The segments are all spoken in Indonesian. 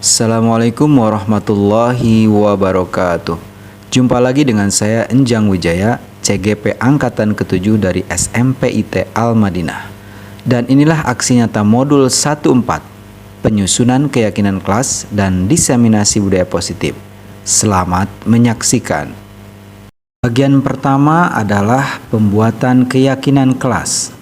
Assalamualaikum warahmatullahi wabarakatuh. Jumpa lagi dengan saya Enjang Wijaya, CGP Angkatan ke-7 dari SMPIT Al-Madinah. Dan inilah aksi nyata modul 14, penyusunan keyakinan kelas dan diseminasi budaya positif. Selamat menyaksikan. Bagian pertama adalah pembuatan keyakinan kelas.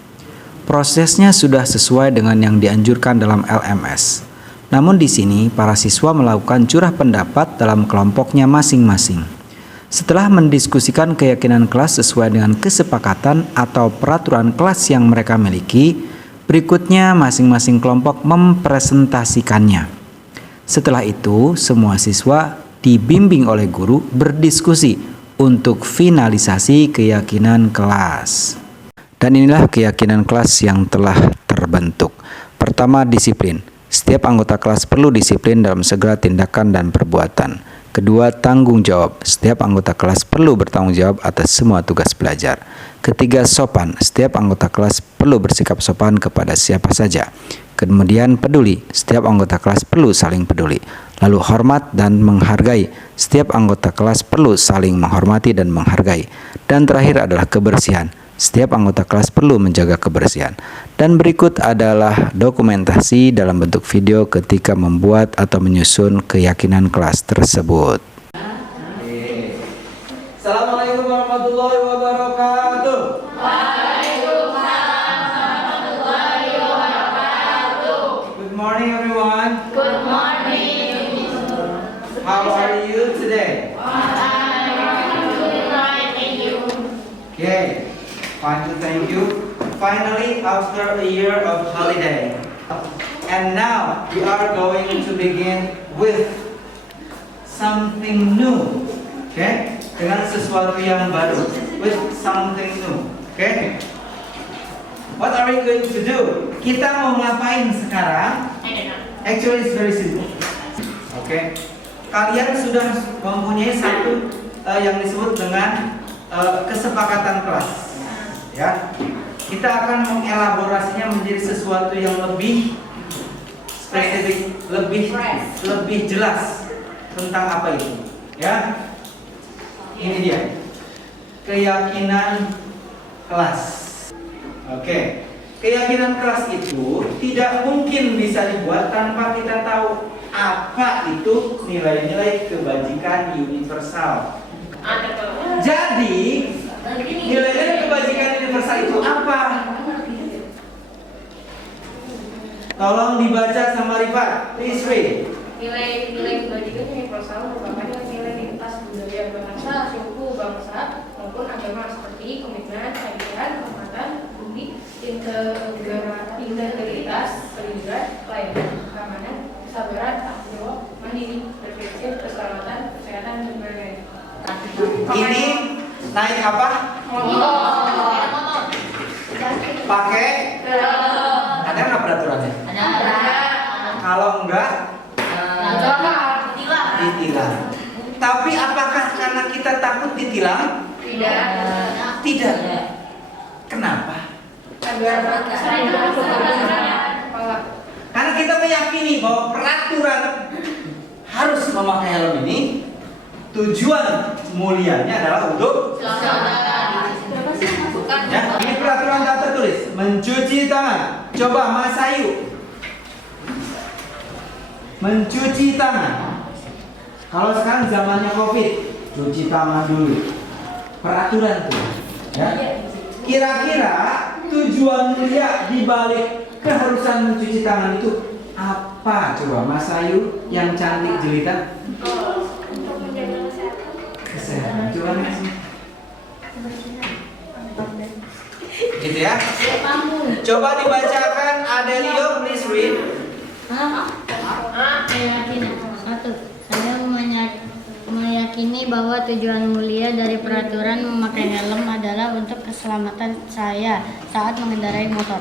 Prosesnya sudah sesuai dengan yang dianjurkan dalam LMS. Namun di sini para siswa melakukan curah pendapat dalam kelompoknya masing-masing. Setelah mendiskusikan keyakinan kelas sesuai dengan kesepakatan atau peraturan kelas yang mereka miliki, berikutnya masing-masing kelompok mempresentasikannya. Setelah itu, semua siswa dibimbing oleh guru berdiskusi untuk finalisasi keyakinan kelas. Dan inilah keyakinan kelas yang telah terbentuk. Pertama, disiplin. Setiap anggota kelas perlu disiplin dalam segala tindakan dan perbuatan. Kedua, tanggung jawab. Setiap anggota kelas perlu bertanggung jawab atas semua tugas belajar. Ketiga, sopan. Setiap anggota kelas perlu bersikap sopan kepada siapa saja. Kemudian, peduli. Setiap anggota kelas perlu saling peduli. Lalu, hormat dan menghargai. Setiap anggota kelas perlu saling menghormati dan menghargai. Dan terakhir adalah kebersihan. Setiap anggota kelas perlu menjaga kebersihan. Dan berikut adalah dokumentasi dalam bentuk video ketika membuat atau menyusun keyakinan kelas tersebut. Assalamualaikum warahmatullahi wabarakatuh. Waalaikumsalam warahmatullahi wabarakatuh. Good morning everyone. Good morning. How are you today? I'm doing fine, thank you. Okay. Fine, thank you. Finally, after a year of holiday, and now we are going to begin with something new. Okay? Dengan sesuatu yang baru. With something new. Okay? What are we going to do? Kita mau ngapain sekarang? Actually, it's very simple. Okay? Kalian sudah mempunyai satu yang disebut dengan kesepakatan kelas. Ya, kita akan mengelaborasinya menjadi sesuatu yang lebih spesifik, lebih jelas tentang apa itu. Ya, ini dia keyakinan kelas. Oke, keyakinan kelas itu tidak mungkin bisa dibuat tanpa kita tahu apa itu nilai-nilai kebajikan universal. Jadi nilai-nilai kebajikan universal itu apa? Tolong dibaca sama Rifat. Please read. Nilai-nilai kebajikan universal merupakan nilai lintas budaya bahasa, suku, bangsa maupun agama seperti komitmen, keadilan, kehormatan, budi, integritas, perlindungan, pelayanan, keamanan, kesabaran, tanggung jawab, mandiri, berprinsip, keselamatan, kesehatan, dan sebagainya. Ini naik apa? Pakai? Ada nggak peraturannya? Kalau enggak, ditilang. Tapi apakah karena kita takut ditilang? Tidak. Kenapa? Karena kita meyakini bahwa peraturan harus memakai helm ini tujuan mulianya adalah untuk ya, ini peraturan tak tertulis. Mencuci tangan. Coba Mas Ayu. Mencuci tangan. Kalau sekarang zamannya Covid, cuci tangan dulu. Peraturan tuh. Ya. Kira-kira tujuan mulia di balik keharusan mencuci tangan itu apa? Coba Mas Ayu yang cantik jelita. Untuk menjaga Kesehatan. Coba ngasih. Gitu ya. Coba dibacakan Adelio, please read. Saya meyakini bahwa tujuan mulia dari peraturan memakai helm adalah untuk keselamatan saya saat mengendarai motor.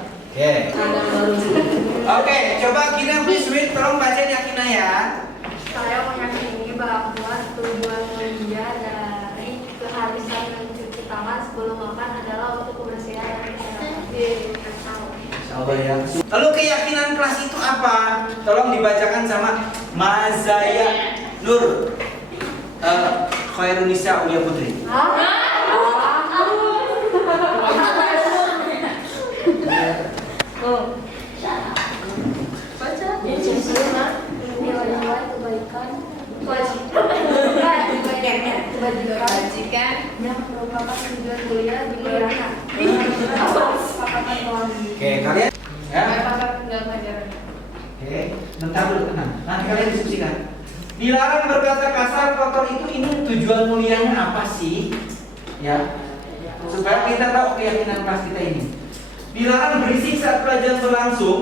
Oke, coba Kina please read. Tolong baca Yakina ya. Saya meyakini bahwa tujuan mulia dari keharusan mencuci tangan sebelum makan adalah untuk kebersihan dan kesehatan. Lalu keyakinan kelas itu apa? Tolong dibacakan sama Mazaya Nur Khairunisa Ulia Putri. Kebajikan yang merupakan tujuan kuliah di kelurahan. Oke, kalian ya. Oke, bentar dulu, tenang. Nanti kalian diskusikan. Dilarang berkata kasar, kotor itu ini tujuan mulianya apa sih? Ya, supaya kita tahu keyakinan kelas kita ini. Dilarang berisik saat pelajaran berlangsung,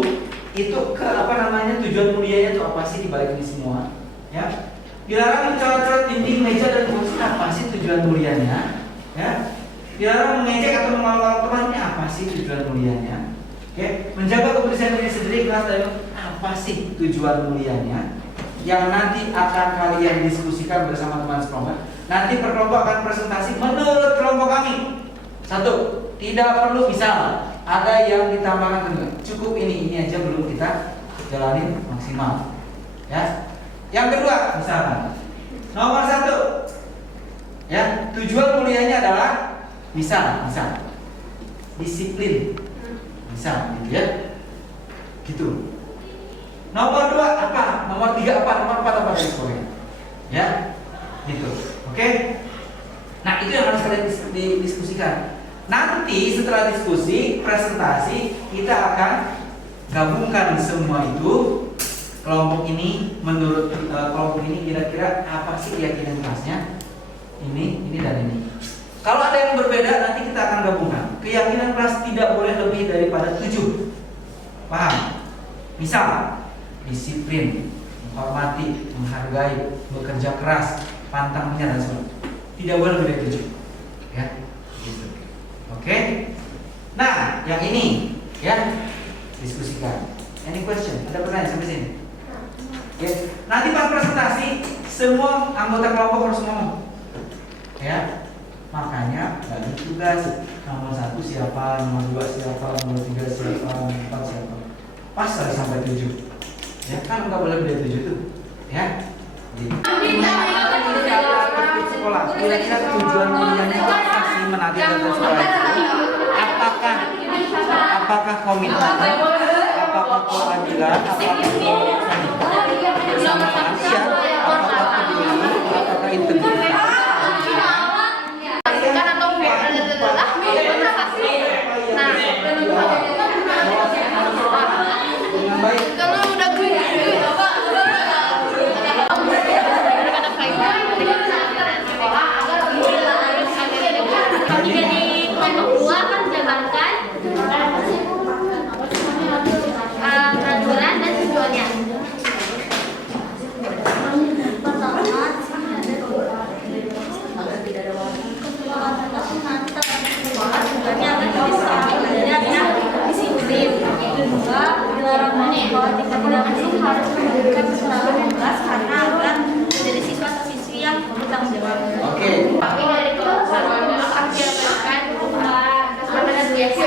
itu ke apa namanya tujuan mulianya itu apa sih dibalik ini semua? Ya, dilarang mencoret-coret dinding, meja dan kursi apa sih tujuan mulianya? Ya, dilarang mengejek atau menolak temannya apa sih tujuan mulianya? Oke, menjaga kebersihan diri sendiri kelas dan apa sih tujuan mulianya? Yang nanti akan kalian diskusikan bersama teman sekelompok. Nanti per kelompok akan presentasi menurut kelompok kami. Satu, tidak perlu misal ada yang ditambahkan tentu. Cukup ini aja belum kita jalanin maksimal. Ya. Yang kedua, misalkan nomor 1, ya tujuan mulianya adalah misal disiplin, misal gitu ya, gitu. Nomor 2 apa? Nomor 3 apa? Nomor 4 apa dan sebagainya. Ya, gitu. Oke. Nah itu yang harus kalian didiskusikan. Nanti setelah diskusi, presentasi, kita akan gabungkan semua itu. Kelompok ini menurut kelompok ini kira-kira apa sih keyakinan kelasnya? Ini dan ini. Kalau ada yang berbeda nanti kita akan gabungkan. Keyakinan kelas tidak boleh lebih daripada 7. Paham? Misal disiplin, menghormati, menghargai, bekerja keras, pantang menyerah dan sebagainya. Tidak boleh lebih dari 7. Ya, gitu. Oke. Nah, yang ini ya diskusikan. Any question? Ada pertanyaan sampai sini? Oke. Nanti pas presentasi semua anggota kelompok harus ngomong. Ya. Makanya bagi tugas. Nomor 1 siapa, nomor 2 siapa, nomor 3 siapa, nomor 4 siapa. Pas sampai 7. Ya kan nggak boleh lebih dari 7 tuh. Ya. Jadi sekolah. Kira-kira tujuan mulianya apa sih menagih data sekolah itu? Apakah komitmen? Apakah keadilan? Apakah kebersamaan? Apakah peduli? Apakah integritas? Dengan baik. Peraturan dan tujuannya. Harus menunjukkan kesalahan yang jelas karena akan menjadi siswa atau siswi yang bertanggung jawab. Oke. Tapi dari kelompok akan dilakukan kesempatan biasa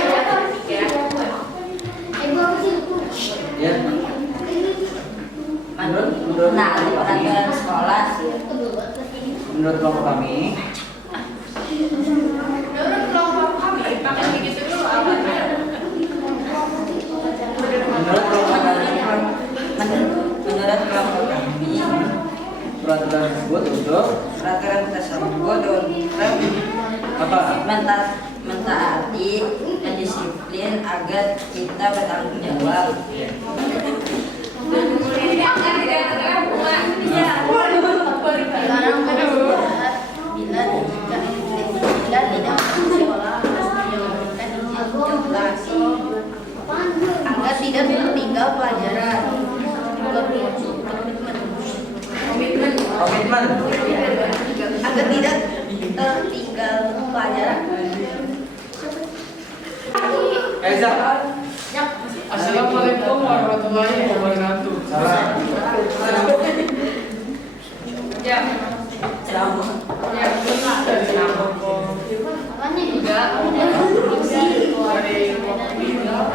Ya. Menurut peraturan sekolah menurut kelompok kami pakai begitu dulu apa? menurut kelompok kami menurut kelompok kami peraturan tersebut untuk apa? mentaati dan disiplin agar kita bertanggung jawab. Dilarang beristirahat bila tidak sekolah harus menjalankan izin jelas agar tidak tertinggal pelajaran. Komitmen. Agar tidak tertinggal pelajaran. Eza. Assalamualaikum warahmatullahi wabarakatuh. Salam. Ya. Ya, benar dari kelompok. Enggak. Dari kelompok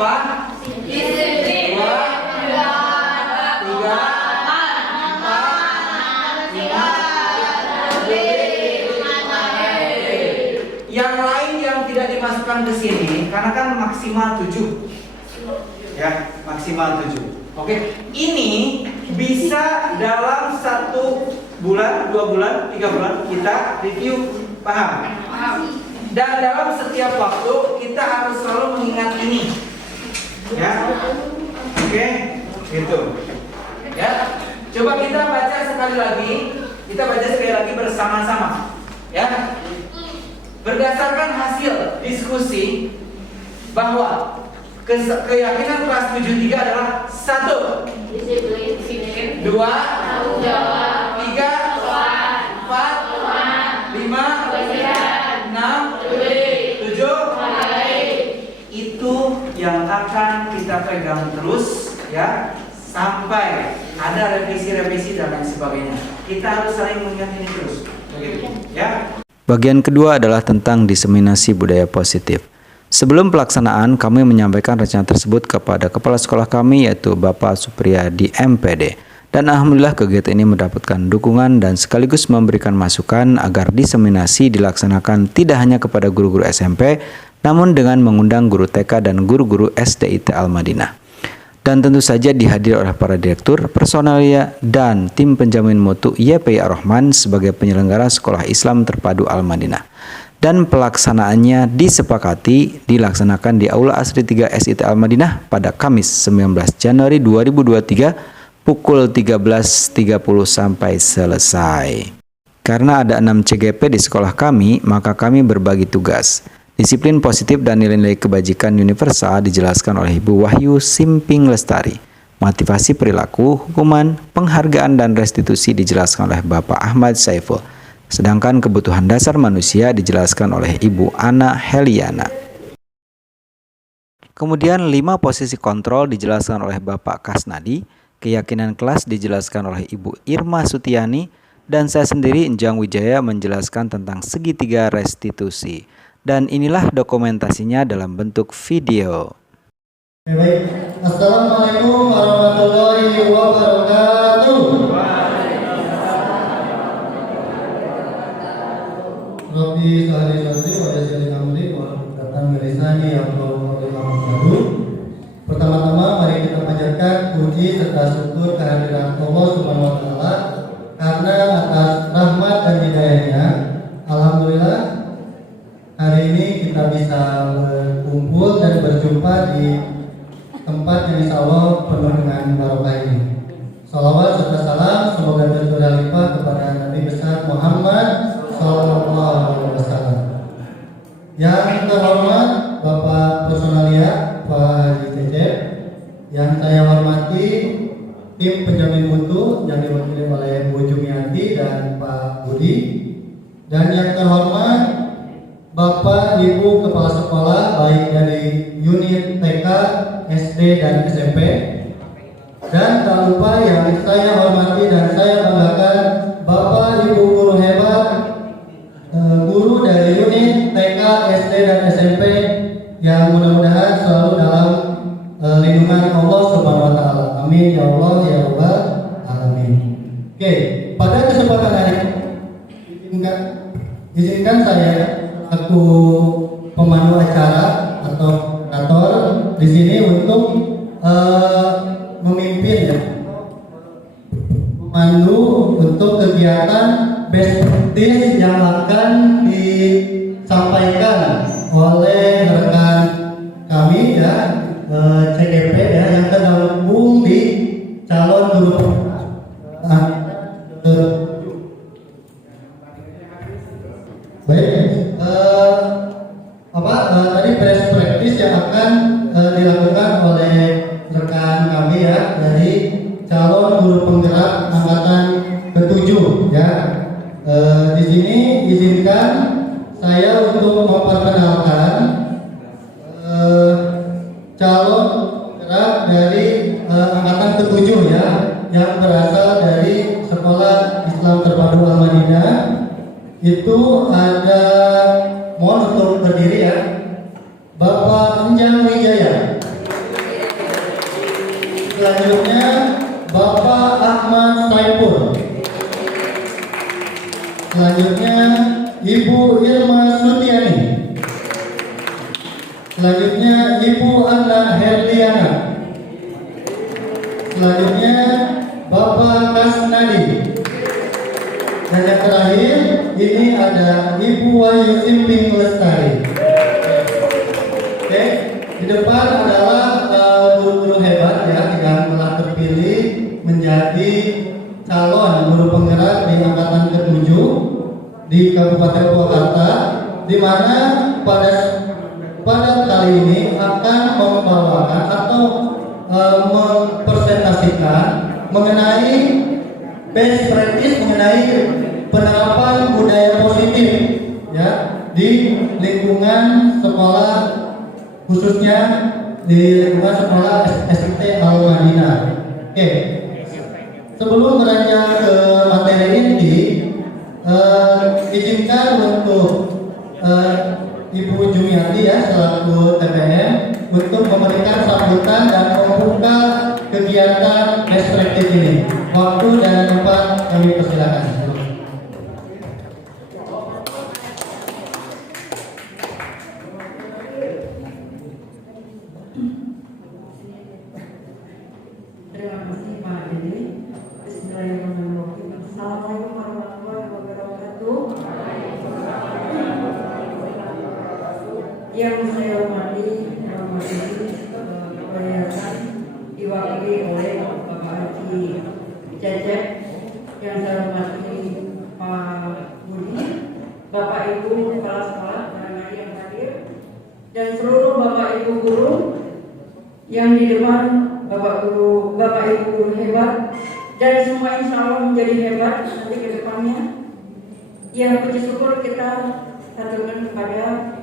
Apa? Disiplin. 2, 3, 4, 5. Yang lain yang tidak dimasukkan ke sini karena kan maksimal 7. Ya, maksimal 7. Oke, ini bisa dalam 1 bulan, 2 bulan, 3 bulan kita review, paham? Dan dalam setiap waktu kita harus selalu mengingat ini. Ya. Oke, gitu. Ya. Coba kita baca sekali lagi. Kita baca sekali lagi bersama-sama. Ya. Berdasarkan hasil diskusi bahwa keyakinan kelas 73 adalah 1. Disiplin. 2, Tanggung jawab. 3, 4, 5, 6, 7. Itu yang akan kita pegang terus ya sampai ada revisi dan lain sebagainya. Kita harus saling mengingat ini terus. Begitu, ya. Bagian kedua adalah tentang diseminasi budaya positif. Sebelum pelaksanaan, kami menyampaikan rencana tersebut kepada kepala sekolah kami, yaitu Bapak Supriyadi MPD. Dan alhamdulillah kegiatan ini mendapatkan dukungan dan sekaligus memberikan masukan agar diseminasi dilaksanakan tidak hanya kepada guru-guru SMP, namun dengan mengundang guru TK dan guru-guru SDIT Al-Madinah. Dan tentu saja dihadiri oleh para direktur, personalia, dan tim penjamin mutu YPI Ar-Rahman sebagai penyelenggara Sekolah Islam Terpadu Al-Madinah. Dan pelaksanaannya disepakati dilaksanakan di Aula Asri 3 SIT Al-Madinah pada Kamis 19 Januari 2023 pukul 13.30 sampai selesai. Karena ada 6 CGP di sekolah kami, maka kami berbagi tugas. Disiplin positif dan nilai-nilai kebajikan universal dijelaskan oleh Ibu Wahyu Simping Lestari. Motivasi perilaku, hukuman, penghargaan, dan restitusi dijelaskan oleh Bapak Ahmad Saiful. Sedangkan kebutuhan dasar manusia dijelaskan oleh Ibu Ana Heliana. Kemudian 5 posisi kontrol dijelaskan oleh Bapak Kasnadi, keyakinan kelas dijelaskan oleh Ibu Irma Sutiani, dan saya sendiri Enjang Wijaya menjelaskan tentang segitiga restitusi. Dan inilah dokumentasinya dalam bentuk video. Baik. Assalamualaikum warahmatullahi wabarakatuh. Rabbi sahli sadri wa yassir amri wa hlul lisani yafqahu qawli. Pertama-tama mari kita panjatkan puji serta syukur kehadiran Allah Subhanahu wa taala karena atas rahmat dan hidayahnya alhamdulillah hari ini kita bisa berkumpul dan berjumpa di tempat yang insya Allah penuh dengan barokah ini. Salawat serta salam semoga tercurah limpah kepada Nabi besar Muhammad Sallallahu Alaihi Wasallam. Yang terhormat Bapak Personalia Pak Haji Cecep, yang saya hormati tim penjamin mutu yang diwakili oleh Bu Jumianti dan Pak Budi, dan yang terhormat Bapak Ibu Kepala Sekolah baik dari unit TK, SD, dan SMP. Dan tak lupa yang saya hormati dan saya banggakan Bapak Ibu guru hebat, guru dari unit TK, SD, dan SMP yang mudah-mudahan selalu dalam lindungan Allah Subhanahu wa taala. Amin ya Allah ya rabbal alamin. Oke, pada kesempatan hari ini izinkan saya aku pemandu acara atau nator di sini untuk memimpin ya, memandu untuk kegiatan best practice yang akan disampaikan oleh rekan kami ya, CGP ya, yang tergabung di calon guru baik. Tadi best practice yang akan dilakukan oleh rekan kami ya dari calon guru penggerak angkatan ke-7 ya. Di sini izinkan saya untuk memperkenalkan calon penggerak dari angkatan ke-7 ya, yang berasal dari Sekolah Islam Terpadu Al-Madinah. Itu ada, mohon untuk berdiri ya, Bapak Enjang Wijaya. Selanjutnya Bapak Ahmad Saipul. Selanjutnya Ibu Irma Sutiani. Selanjutnya Ibu Anna Herliana. Selanjutnya Bapak Kasnadi. Dan yang terakhir ini ada Ibu Wahyu Simping Lestari. Oke, di depan adalah guru-guru hebat ya yang telah terpilih menjadi calon guru penggerak di angkatan ke-7 di Kabupaten Purwakarta, di mana pada kali ini akan membawakan atau mempresentasikan mengenai best practice mengenai penerapan budaya positif ya di lingkungan sekolah, khususnya di lingkungan sekolah SMP Al-Madinah. Oke, sebelum beranjak ke materi inti, izinkan untuk Ibu Jumiati ya selaku TPM untuk memberikan sambutan dan membuka kegiatan best practice ini. Waktu dan tempat kami persilakan. Terima kasih Pak Dede. Bismillahirrahmanirrahim. Assalamualaikum warahmatullahi wabarakatuh. Yang saya hormati perhiasan diwakili oleh Bapak Haji Cecep, yang saya hormati Pak Budi, Bapak Ibu kepala sekolah barangkali yang hadir, dan seluruh Bapak Ibu guru yang di depan, Bapak Ibu guru hebat, dan semua insya Allah menjadi hebat nanti ke depannya. Ya, puji syukur kita haturkan kepada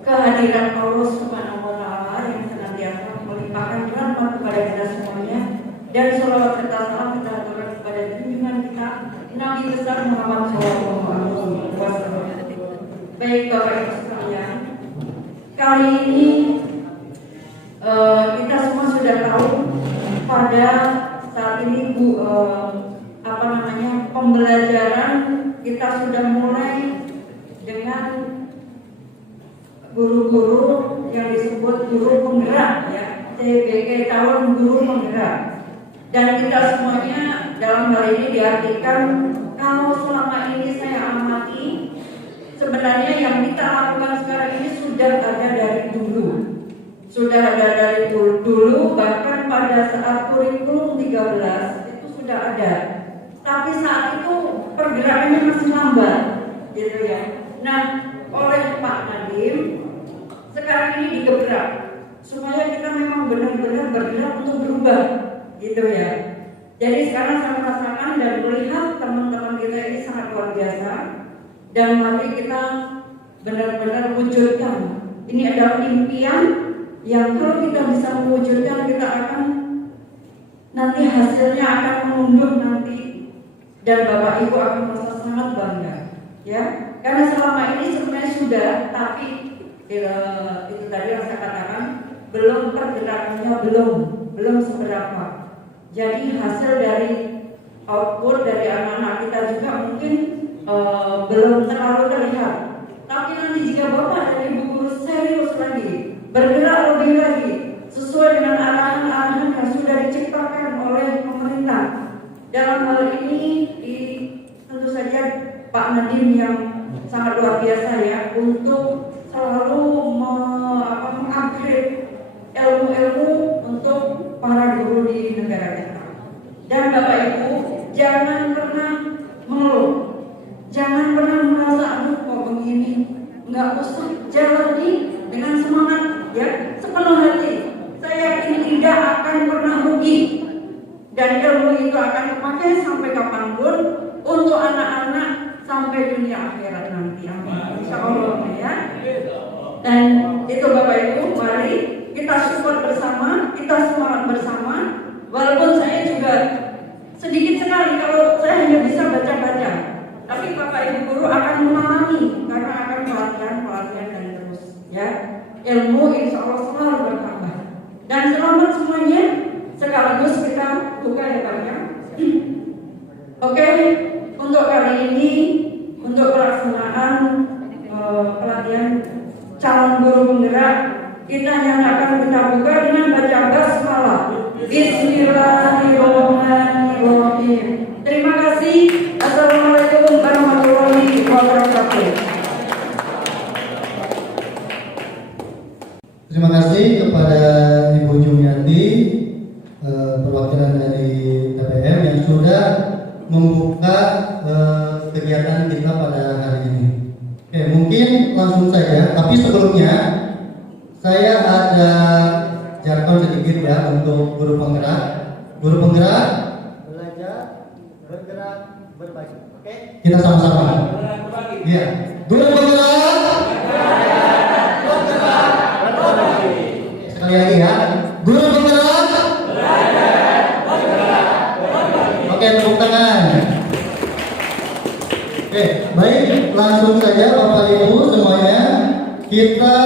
kehadiran Allah Subhanahu wa Ta'ala yang senantiasa melimpahkan rahmat kepada kita semuanya, dan sholawat serta salam kita haturkan kepada junjungan kita Nabi besar Muhammad SAW. Baik Bapak Ibu sekalian, kali ini kita semua sudah tahu pada saat ini pembelajaran kita sudah mulai dengan guru-guru yang disebut guru penggerak ya, CBG tahun guru penggerak. Dan kita semuanya dalam hal ini diartikan, kalau selama ini saya amati, sebenarnya yang kita lakukan sekarang ini sudah ada dari dulu. Sudah ada dari dulu, bahkan pada saat kurikulum 13 itu sudah ada. Tapi saat itu pergerakannya masih lambat, gitu ya. Nah, oleh Pak Nadiem sekarang ini digebrak supaya kita memang benar-benar bergerak untuk berubah, gitu ya. Jadi sekarang saya merasakan dan melihat teman-teman kita ini sangat luar biasa, dan mari kita benar-benar wujudkan. Ini adalah impian yang kalau kita bisa mewujudkan, kita akan nanti hasilnya akan menunjuk nanti, dan Bapak Ibu akan merasa sangat bangga, ya. Karena selama ini sebenarnya sudah, tapi itu tadi yang saya katakan, belum pergerakannya belum seberapa. Jadi hasil dari output dari anak-anak kita juga mungkin belum terlalu terlihat. Tapi nanti jika Bapak dan Ibu guru serius lagi, bergerak lebih lagi sesuai dengan arahan-arahan yang sudah diciptakan oleh pemerintah. Dalam hal ini tentu saja Pak Nadiem yang sangat luar biasa ya, untuk selalu mengupgrade ilmu-ilmu untuk para guru di negara kita. Dan Bapak Ibu jangan pernah mengeluh, jangan pernah merasa aduh kok begini, nggak usah, jalani dengan semangat ya, sepenuh hati. Saya yakin tidak akan pernah rugi, dan ilmu itu akan dipakai sampai kapanpun untuk anak-anak sampai dunia akhirat nanti. Amin. Insya Allah ya. Dan itu Bapak Ibu, mari kita support bersama, kita semangat bersama. Walaupun saya juga sedikit sekali kalau saya hanya bisa baca-baca, tapi Bapak Ibu guru akan memahami karena akan pelatihan dan terus ya. Ilmu insya Allah selalu bertambah dan selalu selamat semuanya. Sekaligus kita buka depannya. Oke, untuk kali ini untuk pelaksanaan pelatihan calon guru penggerak, kita nyatakan kita buka dengan baca basmalah. Bismillahirrahmanirrahim. Terima kasih. Assalamualaikum warahmatullahi wabarakatuh. Terima kasih kepada Ibu Jumiati, perwakilan dari TPM yang sudah membuka kegiatan kita pada hari ini. Oke, mungkin langsung saja, tapi sebelumnya saya ada jargon sedikit ya untuk guru penggerak. Guru penggerak belajar, bergerak, berbagi. Oke, kita sama-sama. Iya, guru penggerak. Sekali lagi ya, guru penggerak. Oke, tepuk tangan. Oke, baik, langsung saja Bapak Ibu semuanya, kita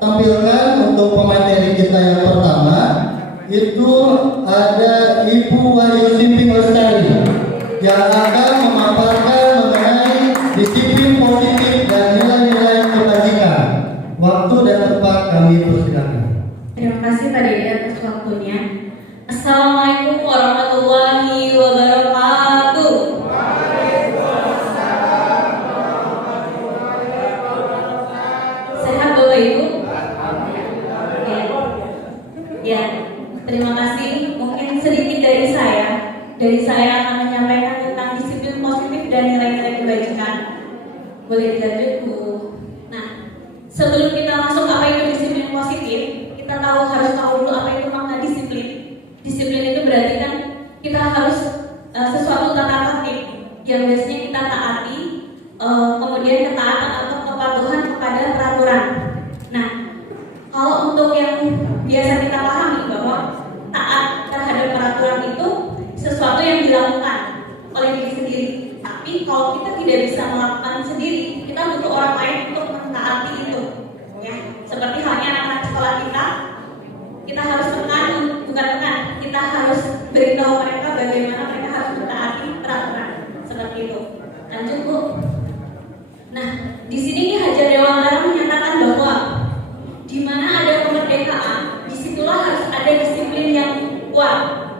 tampilkan untuk pemateri kita yang pertama. Itu ada Ibu Wahyu Simping Lestari yang akan memaparkan mengenai disiplin positif dan nilai-nilai kebajikan. Waktu dan tempat kami persilakan. Terima kasih Pak Dede atas waktunya. Assalamualaikum warahmatullahi wabarakatuh. Sehat Bapak Ibu? Ya, terima kasih. Mungkin sedikit dari saya. Akan menyampaikan tentang disiplin positif dan nilai-nilai kebajikan. Boleh dilanjut Bu? Nah, sebelum kita masuk apa itu disiplin positif, kita harus tahu dulu apa itu makna disiplin. Disiplin itu berarti kan kita harus sesuatu tata tertib yang biasanya kita taati, kemudian ketaatan atau kepatuhan kepada peraturan. Nah, kalau untuk yang biasa kita pahami bahwa taat terhadap peraturan itu sesuatu yang dilakukan oleh diri sendiri. Tapi kalau kita tidak bisa melakukan sendiri, kita butuh orang lain untuk mentaati itu. Ya, seperti halnya anak sekolah kita harus kita harus beritahu mereka bagaimana mereka harus mentaati peraturan seperti itu. Lanjut Bu. Nah, di sini Ki Hajar Dewantara menyatakan bahwa di mana ada kemerdekaan, disitulah harus ada disiplin yang kuat.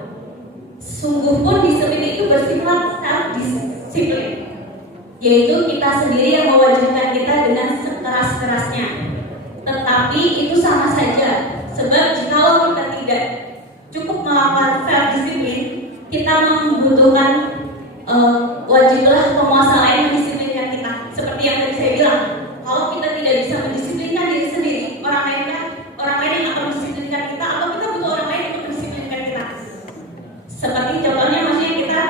Sungguh pun disiplin itu bersifat self-disiplin, yaitu kita sendiri yang mewajibkan kita dengan sekeras-kerasnya. Tetapi itu sama saja, sebab jikalau kita tidak cukup melakukan self-disiplin, kita membutuhkan wajiblah penguasa lain mendisiplinkan kita. Seperti yang tadi saya bilang, kalau kita tidak bisa mendisiplinkan diri sendiri, orang lain yang akan mendisiplinkan kita, atau kita butuh orang lain untuk mendisiplinkan kita. Seperti contohnya maksudnya kita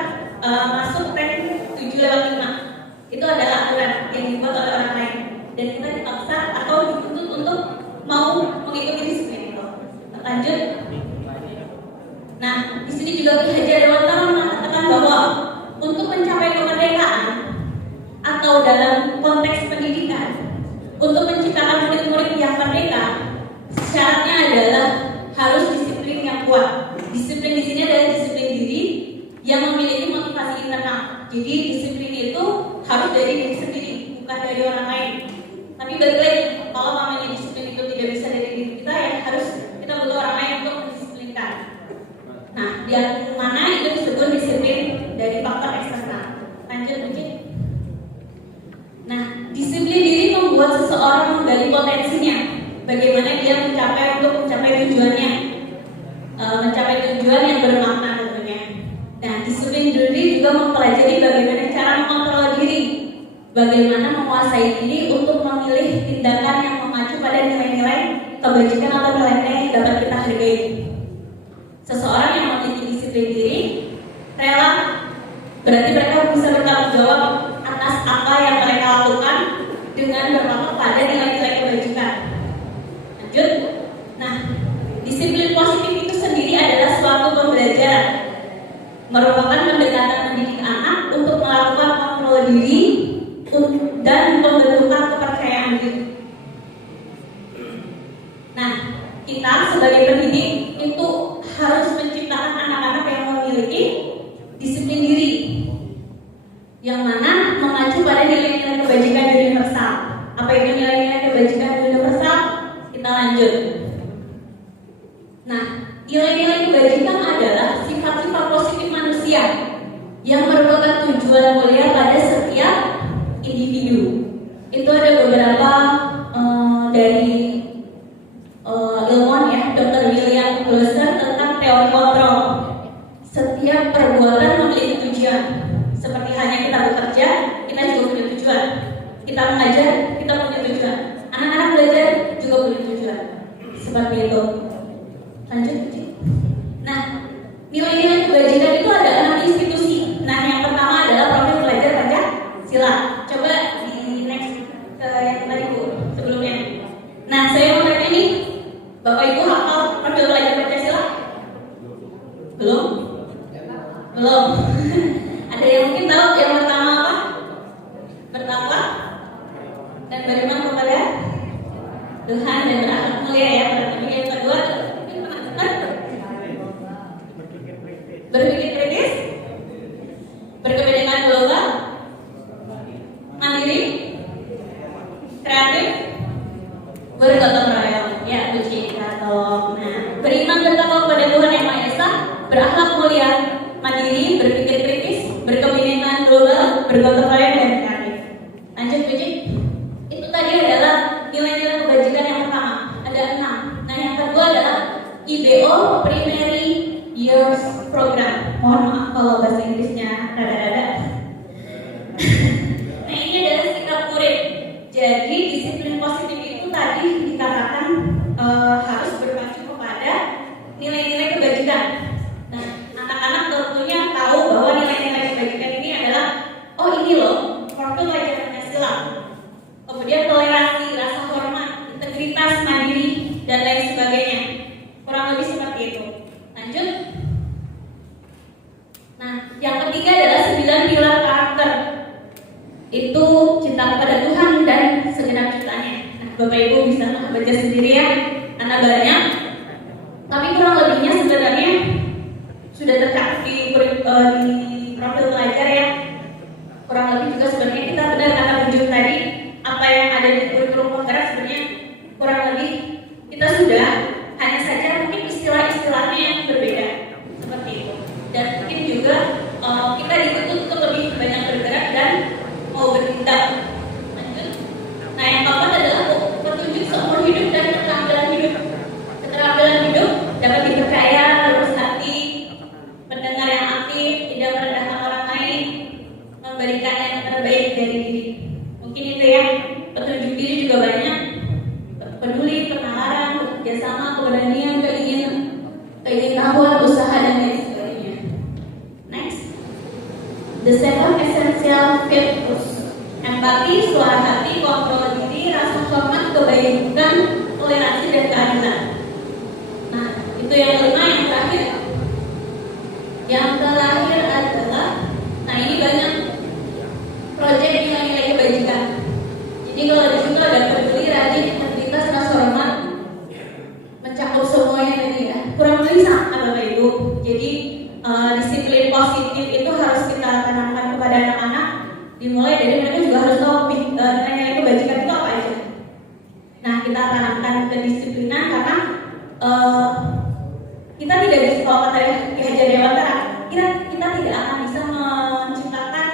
masuk rank 7/5, itu adalah aturan yang dibuat oleh orang lain, dan kita dipaksa atau dituntut untuk mau mengikuti disiplin itu. Lanjut. Nah, di sini juga Ki Hajar Dewantara mengatakan bahwa untuk mencapai kemerdekaan atau dalam konteks pendidikan, untuk menciptakan murid-murid yang merdeka, syaratnya adalah harus disiplin yang kuat. Disiplin di sini adalah disiplin diri yang memiliki motivasi internal. Jadi disiplin itu harus dari diri sendiri, bukan dari orang lain. Tapi balik lagi, kalau namanya disiplin itu tidak bisa dari diri kita, ya harus kita butuh orang lain untuk mendisiplinkan. Nah, yang mana itu disebut disiplin dari faktor eksternal. Lanjut mungkin. Nah, disiplin diri membuat seseorang menggali potensinya, bagaimana dia mencapai tujuannya, mencapai tujuan yang bermakna tentunya. Nah, disiplin diri juga mempelajari bagaimana cara mengontrol diri, bagaimana menguasai diri untuk memilih tindakan yang mengacu pada nilai-nilai kebajikan atau nilai-nilai yang dapat kita hargai. Seseorang yang memiliki disiplin diri rela, berarti mereka bisa bertanggung jawab atas apa yang mereka lakukan dengan berpatok pada nilai-nilai kebajikan. Lanjut. Nah, disiplin positif itu sendiri adalah suatu pembelajaran, merupakan pendekatan mendidik anak untuk melakukan kontrol diri dan pembentukan kepercayaan diri. Nah, kita sebagai pendidik itu yang mana mengacu pada nilai-nilai kebajikan universal. Apa itu nilai-nilai kebajikan universal? Kita lanjut. Nah, nilai-nilai kebajikan adalah sifat-sifat positif manusia yang merupakan tujuan mulia pada setiap individu. Itu ada beberapa dari ilmuwan ya, Dr. William Glasser tentang teori kontrol. Setiap perbuatan memiliki tujuan. Seperti hanya kita bekerja, kita juga punya tujuan. Kita mengajar, kita punya tujuan. Anak-anak belajar juga punya tujuan. Seperti itu. Lanjut. Nah, nilai-nilai kebajikan itu ada 6 institusi. Nah, yang pertama adalah profil pelajar Pancasila. Coba di next ke yang tadi Bu, sebelumnya. Nah, saya mau tanya nih, Bapak Ibu hafal profil pelajar Pancasila? Belum? Belum. Ada yang mungkin tahu yang pertama apa? Bertakwa dan beriman kepada Tuhan dan berakhlak mulia ya. Berarti yang kedua berpikir kritis, berkepentingan global, mandiri, kreatif, bergotong royong. Ya, puji atau nah, beriman bertakwa kepada Tuhan yang Maha Esa, berakhlak mulia, mandiri, berpikir kritis, berkepentingan global, bergotong royong dan kreatif. Lanjut, puji. Itu tadi adalah nilai-nilai kebajikan yang pertama. Ada 6. Nah, yang kedua adalah IBO Primary Years Program. Mohon maaf kalau bahasa Inggrisnya rada-rada. Nah, ini adalah sikap murid. Jadi disiplin positif itu tadi dikatakan harus berpacu kepada nilai-nilai kebajikan. Nah, anak-anak tentunya tahu bahwa nilai-nilai kebajikan ini adalah ini loh profil pelajar Pancasila. Kemudian toleransi, rasa hormat, integritas, mandiri, dan lain sebagainya. Kurang lebih seperti itu. Lanjut. Nah, yang ketiga adalah 9 pilar karakter. Itu cinta kepada Tuhan dan segenap ciptaannya. Nah, Bapak Ibu bisa baca sendiri ya, karena banyak. Tapi kurang lebihnya sebenarnya sudah tercakup di profil pelajar ya. Kurang lebih juga sebenarnya kita benar kata Bujung tadi, apa yang ada di kurikulum penggerak sebenarnya kurang lebih kita sudah, hanya saja mungkin istilah-istilahnya yang berbeda seperti itu. Dan mungkin juga kita dituntut untuk lebih banyak bergerak dan mau bertindak. Lanjut. Nah, yang keempat adalah petunjuk seumur hidup dan keterampilan hidup. Keterampilan hidup dapat dipercaya, lurus hati, pendengar yang aktif, tidak merendahkan orang lain, memberikan yang terbaik dari diri. Mungkin itu ya. Petunjuk diri juga banyak. Peduli, penalaran, kerjasama, keberanian, keinginan, usaha dan lain sebagainya. Next. The 7 essential virtues. Empati, suara hati, kontrol diri, rasa hormat, kebaikan, toleransi dan keadilan. Nah, itu yang kelima, yang terakhir. Yang terakhir adalah, nah ini banyak proyek nilai-nilai kebajikan. Jadi kalau di situ ada peduli, rajin, integritas, rasa hormat, mencakup semuanya tadi ya. Kurang lebih sama Bapak Ibu. Jadi disiplin positif itu harus kita tanamkan kepada anak-anak. Dimulai dari mereka juga harus tahu nilai-nilai kebajikan itu apa aja. Nah, kita tanamkan kedisiplinan karena kita tidak bisa, kalau kata Ki Haji Dewantara, kita tidak akan bisa menciptakan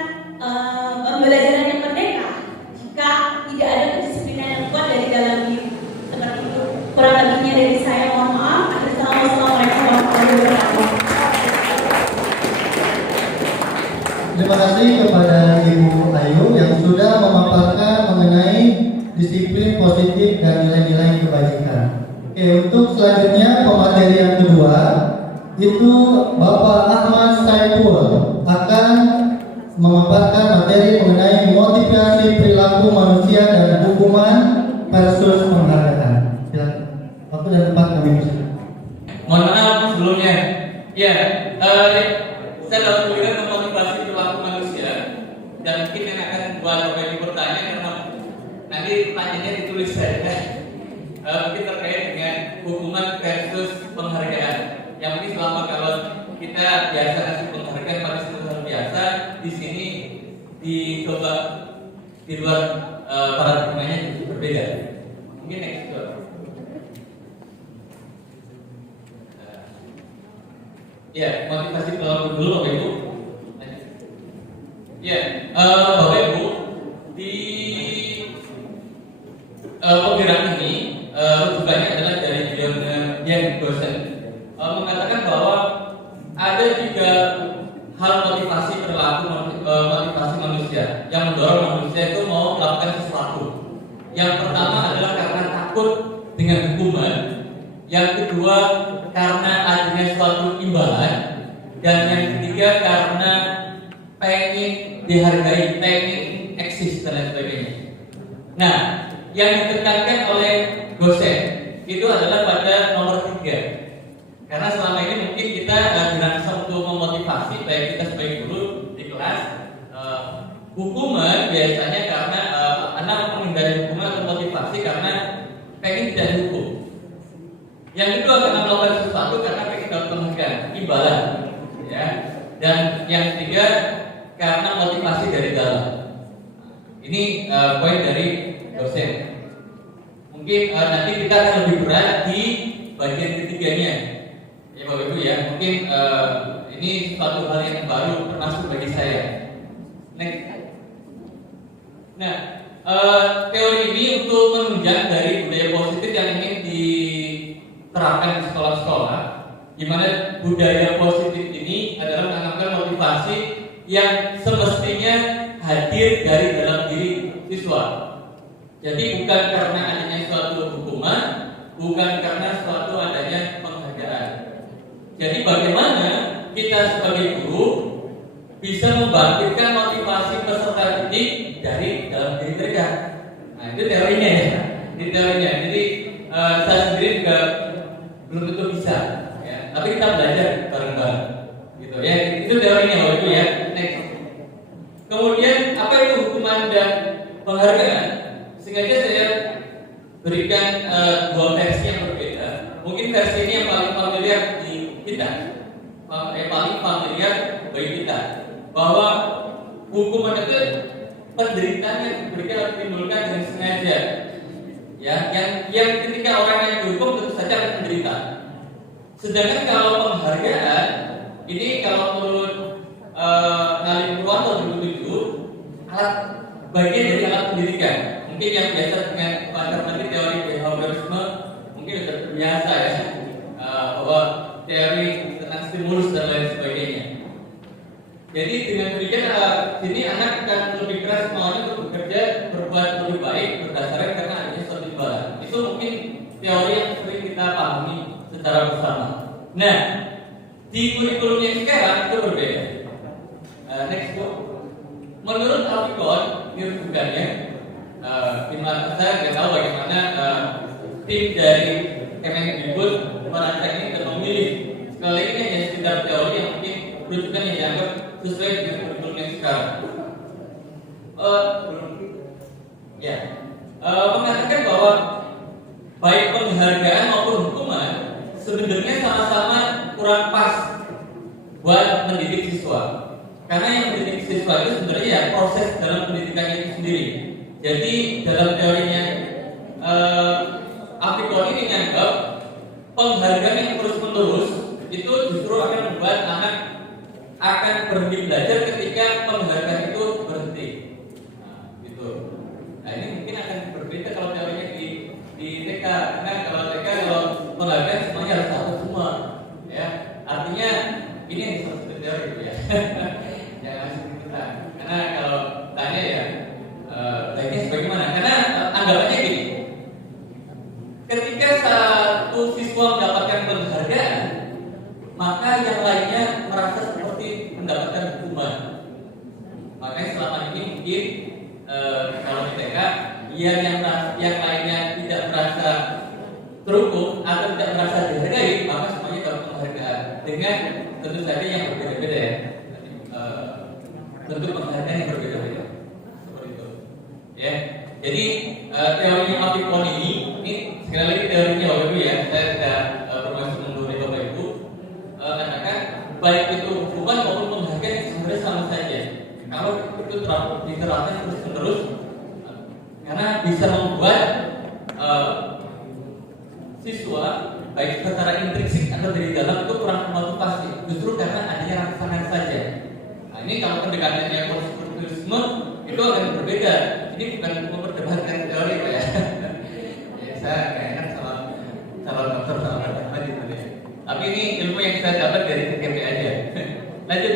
pembelajaran yang merdeka jika tidak ada kedisiplinan yang kuat dari dalam diri. Seperti itu. Kurang lebihnya dari saya, mohon maaf. Assalamualaikum warahmatullahi wabarakatuh. Terima kasih kepada Ibu Ayu yang sudah memaparkan mengenai disiplin positif dan nilai-nilai kebajikan. Oke, untuk selanjutnya pemateri yang kedua itu Bapak Ahmad Saiful akan memaparkan materi mengenai motivasi perilaku manusia dan hukuman versus penghargaan. Silakan. Waktu dan tempat kami persilakan. Mohon maaf sebelumnya. Ya, saya dapat kuliah tentang motivasi perilaku manusia dan mungkin yang akan buat Bapak Ibu bertanya karena nanti pertanyaannya ditulis saya. Mungkin terkait dengan hukuman versus penghargaan. Yang mungkin selama kalau kita biasa kasih penghargaan pada sesuatu biasa, di sini di dicoba di luar paradigmanya berbeda. Mungkin next door. Ya, motivasi pelaku dulu Bapak Ibu. Ya, Bapak Ibu di penggerak ini rujukannya adalah dari Jan Gosen mengatakan bahwa ada 3 hal motivasi perilaku motivasi manusia yang mendorong manusia itu mau melakukan sesuatu. Yang pertama adalah karena takut dengan hukuman, yang kedua karena adanya suatu imbalan, dan yang ketiga karena pengen dihargai, pengen eksis dan lain sebagainya. Nah, yang ditekankan oleh Gosen itu adalah pada nomor 3. Karena selama ini mungkin kita dirangsang untuk memotivasi baik kita sebagai guru di kelas, hukuman biasanya karena anak menghindari hukuman atau motivasi karena pengen tidak dihukum. Yang kedua karena melakukan sesuatu karena pengen dapat penghargaan, imbalan, ya. Dan yang ketiga karena motivasi dari dalam. Ini poin dari dosen. Mungkin nanti kita akan lebih berat di bagian ketiganya, ya Bapak Ibu ya. Mungkin ini suatu hal yang baru termasuk bagi saya. Next. Nah, teori ini untuk menunjang dari budaya positif yang ingin diterapkan di sekolah-sekolah, di mana budaya positif ini adalah menanamkan motivasi yang semestinya hadir dari dalam diri siswa. Jadi bukan karena adanya suatu hukuman, bukan karena suatu adanya penghargaan. Jadi bagaimana kita sebagai guru bisa membangkitkan motivasi peserta didik dari dalam diri mereka. Nah itu teorinya ya. Ini teorinya. Jadi saya sendiri juga belum tentu bisa, ya. Tapi kita belajar bareng-bareng, gitu ya. Itu teorinya Bapak Ibu ya. Next. Kemudian apa itu hukuman dan penghargaan? Sengaja saya berikan 2 versi yang berbeda. Mungkin versi ini yang paling familiar di kita, yang paling familiar bagi kita, bahwa hukuman itu penderitaan yang diberikan atau ditimbulkan dengan sengaja, ya, yang ketika orang yang dihukum tentu saja akan menderita. Sedangkan kalau penghargaan ini kalau menurut Nalim Purwanto 2007 alat bagian dari alat pendidikan. Mungkin yang biasa dengan materi teori behaviorisme mungkin sudah terbiasa ya, bahwa teori tentang stimulus dan lain sebagainya. Jadi dengan demikian sini anak akan lebih keras maunya untuk bekerja, berbuat lebih baik berdasarkan karena adanya suatu imbalan. Itu mungkin teori yang sering kita pahami secara bersama. Nah, di kurikulum yang sekarang itu berbeda. Next book. Menurut Alfikon, ini rujukannya. Dimana saya nggak tahu bagaimana tim dari Kemendikbud merancang ini dan memilih. Sekali lagi ini hanya sekedar teori yang mungkin rujukan yang dianggap sesuai dengan kurikulum yang sekarang. Mengatakan bahwa baik penghargaan maupun hukuman sebenarnya sama-sama kurang pas buat mendidik siswa. Karena yang mendidik siswa itu sebenarnya ya proses dalam pendidikan itu sendiri. Jadi dalam teorinya Apikon ini menganggap penghargaan yang terus-menerus itu justru akan membuat anak akan berhenti belajar ketika penghargaan itu berhenti. Nah, gitu. Nah ini mungkin akan berbeda kalau teorinya di TK. Karena kalau TK kalau penghargaan semuanya harus satu semua, ya. Artinya ini yang disebut teori gitu ya. Jangan kita. Karena kalau tanya ya baiknya sebagaimana? Karena anggapannya gini. Ketika satu siswa mendapatkan penghargaan, maka yang lainnya merasa seperti mendapatkan hukuman. Makanya selama ini mungkin kalau di TK, yang lainnya tidak merasa terhukum atau tidak merasa dihargai, maka semuanya dapat penghargaan dengan tentu saja yang berbeda-beda ya. Tentu penghargaan yang berbeda-beda seperti itu. Ya, jadi teorinya Apikon ini sekali lagi teorinya Bapak Ibu ya, saya tidak bermaksud menggurui Bapak Ibu, katakan baik itu hukuman maupun penghargaan sebenarnya sama saja. Kalau itu diterapkan terus-menerus, karena bisa membuat siswa baik secara intrinsik atau dari dalam itu kurang termotivasi, justru karena adanya rangsangan saja. Nah, ini kalau pendekatannya konstruktivisme itu akan berbeda. Ini bukan memperdebatkan teori Pak ya. Ya saya kayaknya sama calon dokter sama apa gitu ya. Tapi ini ilmu yang saya dapat dari TKP aja. Lanjut.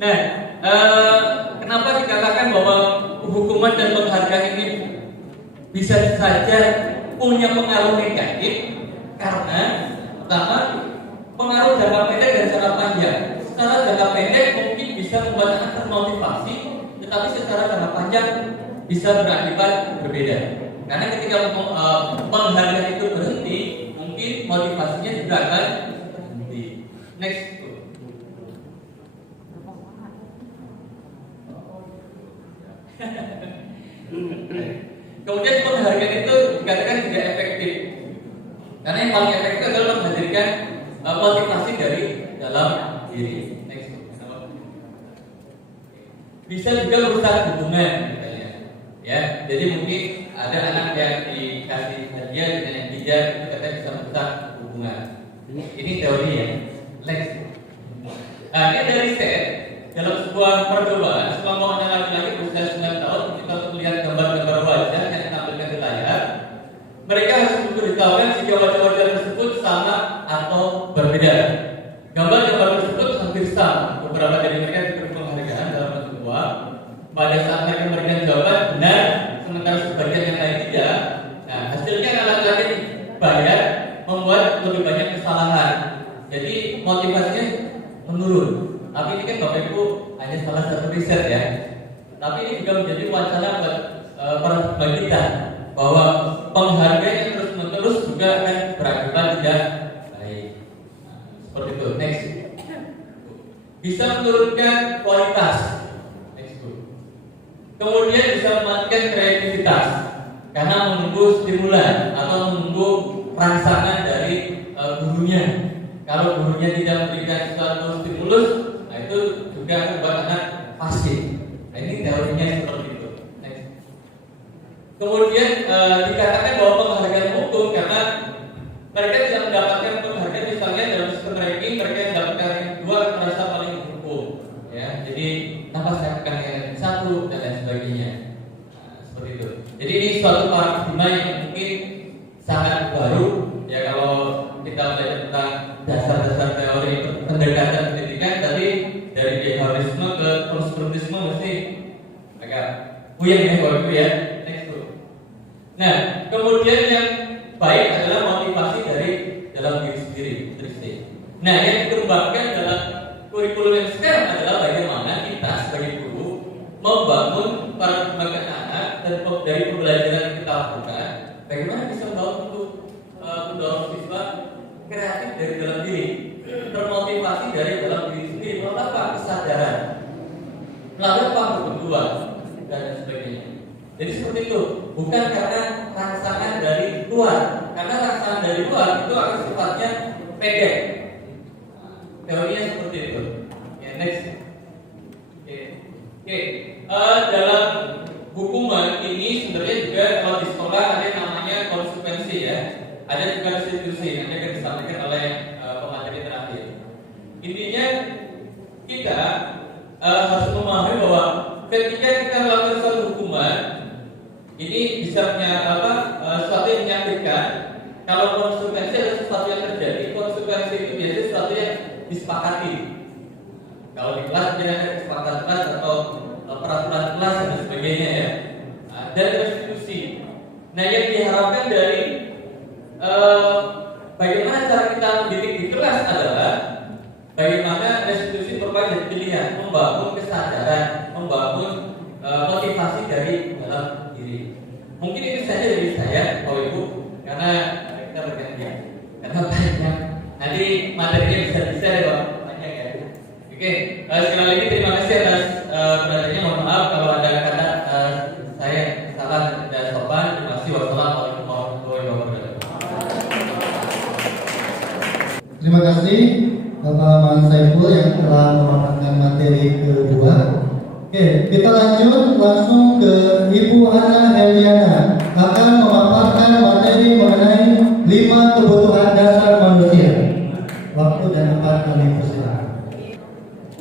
Nah, kenapa dikatakan bahwa hukuman dan penghargaan ini bisa saja punya pengaruh negatif? Karena pertama, pengaruh jangka pendek dan jangka panjang. Secara jangka pendek mungkin bisa membuat anak termotivasi, tetapi secara jangka panjang bisa berakibat berbeda. Karena ketika penghargaan itu berhenti, mungkin motivasinya juga akan berhenti. Next. Kemudian penghargaan itu dikatakan tidak efektif, karena yang paling efektif adalah menghadirkan motivasi dari dalam diri. Next. Bisa juga merusak hubungan, misalnya. Ya, jadi mungkin ada anak yang dikasih hadiah dengan yang tidak, itu katanya bisa merusak hubungan. Ini teori ya. Next. Nah, ini dari riset dalam sebuah percobaan, sekelompok anak laki-laki berusia 9 tahun kita melihat gambar-gambar wajah yang ditampilkan di layar. Mereka harus diberitahukan jika wajah-wajah tersebut sama atau berbeda. Gambar-gambar tersebut hampir sama. Beberapa dari mereka diberi penghargaan dalam bentuk uang. Pada saat mereka memberikan jawaban benar, sementara sebagian yang lain tidak. Nah, hasilnya anak laki-laki dibayar membuat lebih banyak kesalahan. Jadi motivasinya menurun. Tapi ini kan Bapak Ibu hanya salah satu riset ya. Tapi ini juga menjadi wacana buat para kita bahwa penghargaan yang terus-menerus juga akan berakibat tidak baik. Nah, seperti itu. Next. Bisa menurunkan kualitas. Next. Kemudian bisa mematikan kreativitas karena menunggu stimulan atau menunggu rangsangan dari gurunya. Kalau gurunya tidak memberikan suatu stimulus, nah itu juga akan membuat anak pasif. Nah, ini teorinya seperti itu. Next. Kemudian dikatakan bahwa penghargaan hukum karena mereka tidak mendapatkan penghargaan, misalnya dalam sistem ranking mereka mendapatkan ranking 2 merasa paling hukum. Ya, jadi tanpa saya akan ranking 1 dan lain sebagainya. Nah, seperti itu. Jadi ini suatu paradigma yang mungkin sangat baru ya kalau kita belajar tentang dasar-dasar teori pendekatan pendidikan tadi dari behaviorisme ke konstruktivisme mesti agak puyeng ya Bapak Ibu ya. Next dulu. Nah, kemudian yang baik adalah motivasi dari dalam diri sendiri. Nah, yang dikembangkan dalam kurikulum yang sekarang adalah bagaimana kita sebagai guru membangun paradigma anak dan dari pembelajaran yang kita lakukan, bagaimana bisa mendorong siswa kreatif dari dalam diri, termotivasi dari dalam diri sendiri, melalui apa? Kesadaran, melalui apa? Berdoa dan sebagainya. Jadi seperti itu, bukan karena rangsangan dari luar, karena rangsangan dari luar itu akan sifatnya pendek. Teorinya seperti itu. Ya, next. Oke. Dalam hukuman ini sebenarnya juga kalau di sekolah ada yang namanya konsekuensi ya. Ada juga restitusi yang akan disampaikan oleh pemateri terakhir. Intinya kita harus memahami bahwa ketika kita melakukan suatu hukuman ini bisa sesuatu yang menyakitkan. Kalau konsekuensi adalah sesuatu yang terjadi, konsekuensi itu biasanya sesuatu yang disepakati. Kalau di kelas dia ada kesepakatan kelas atau peraturan kelas dan sebagainya ya. Dan restitusi. Nah, yang diharapkan dari bagaimana cara kita mendidik di kelas adalah bagaimana restitusi merupakan pilihan, membangun kesadaran, membangun motivasi dari dalam diri. Mungkin itu saja dari saya, Bapak Ibu, karena kita bergantian. Karena banyak. Nanti materinya bisa ya, Pak. Banyak ya. Oke, sekali lagi terima kasih atas perhatiannya. Mohon maaf kalau ada kata saya salah dan sopan. Terima kasih. Wassalamualaikum warahmatullahi wabarakatuh. Terima kasih Bapak Man Saiful yang telah memaparkan materi kedua Oke, kita lanjut langsung ke Ibu Hana Eliana akan memaparkan materi mengenai 5 kebutuhan dasar manusia. Waktu dan tempat kami persilakan.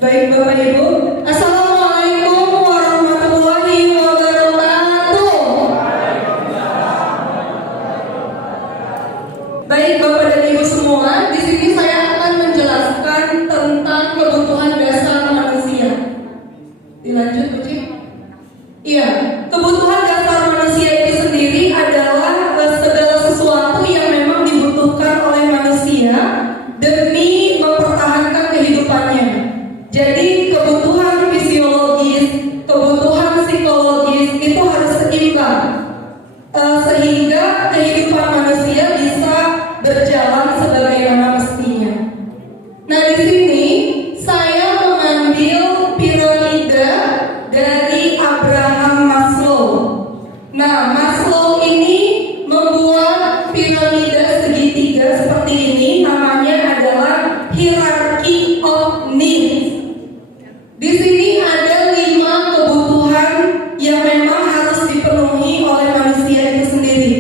Baik Bapak Ibu, Assalamualaikum warahmatullahi wabarakatuh. Baik Bapak dan Ibu semua, di sini saya akan menjelaskan tentang kebutuhan dasar manusia. Dilanjut, Bu Cik. Iya, kebutuhan dasar manusia itu sendiri adalah segala sesuatu yang memang dibutuhkan oleh manusia demi mempertahankan kehidupannya. Jadi kebutuhan fisiologis, kebutuhan psikologis itu harus seimbang sehingga kehidupan manusia bisa berjalan sebagaimana mestinya. Nah, di sini saya mengambil piramida dari Abraham Maslow. Nah, Maslow ini membuat piramida segitiga seperti ini, namanya adalah hierarchy of needs. Di sini ada 5 kebutuhan yang memang harus dipenuhi oleh manusia itu sendiri.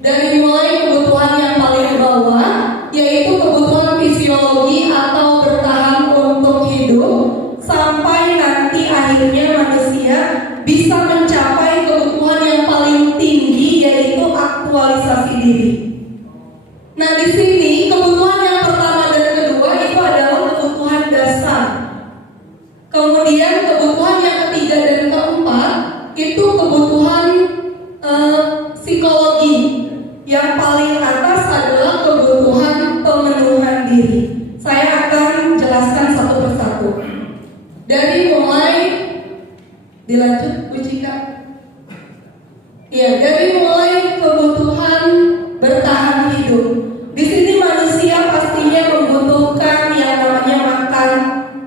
Dari mulai kebutuhan yang paling bawah, yaitu kebutuhan fisiologi atau bertahan untuk hidup, sampai nanti akhirnya manusia bisa mencapai kebutuhan yang paling tinggi, yaitu aktualisasi diri. Nah, di sini kebutuhan yang pertama dan kedua itu adalah kebutuhan dasar. Kemudian kebutuhan yang ketiga dan keempat itu kebutuhan psikologi. Yang paling atas adalah kebutuhan pemenuhan diri. Saya akan jelaskan satu persatu. Dari mulai dilanjut, Bu Cika. Ya, dari mulai kebutuhan bertahan hidup. Di sini manusia pastinya membutuhkan yang namanya makan,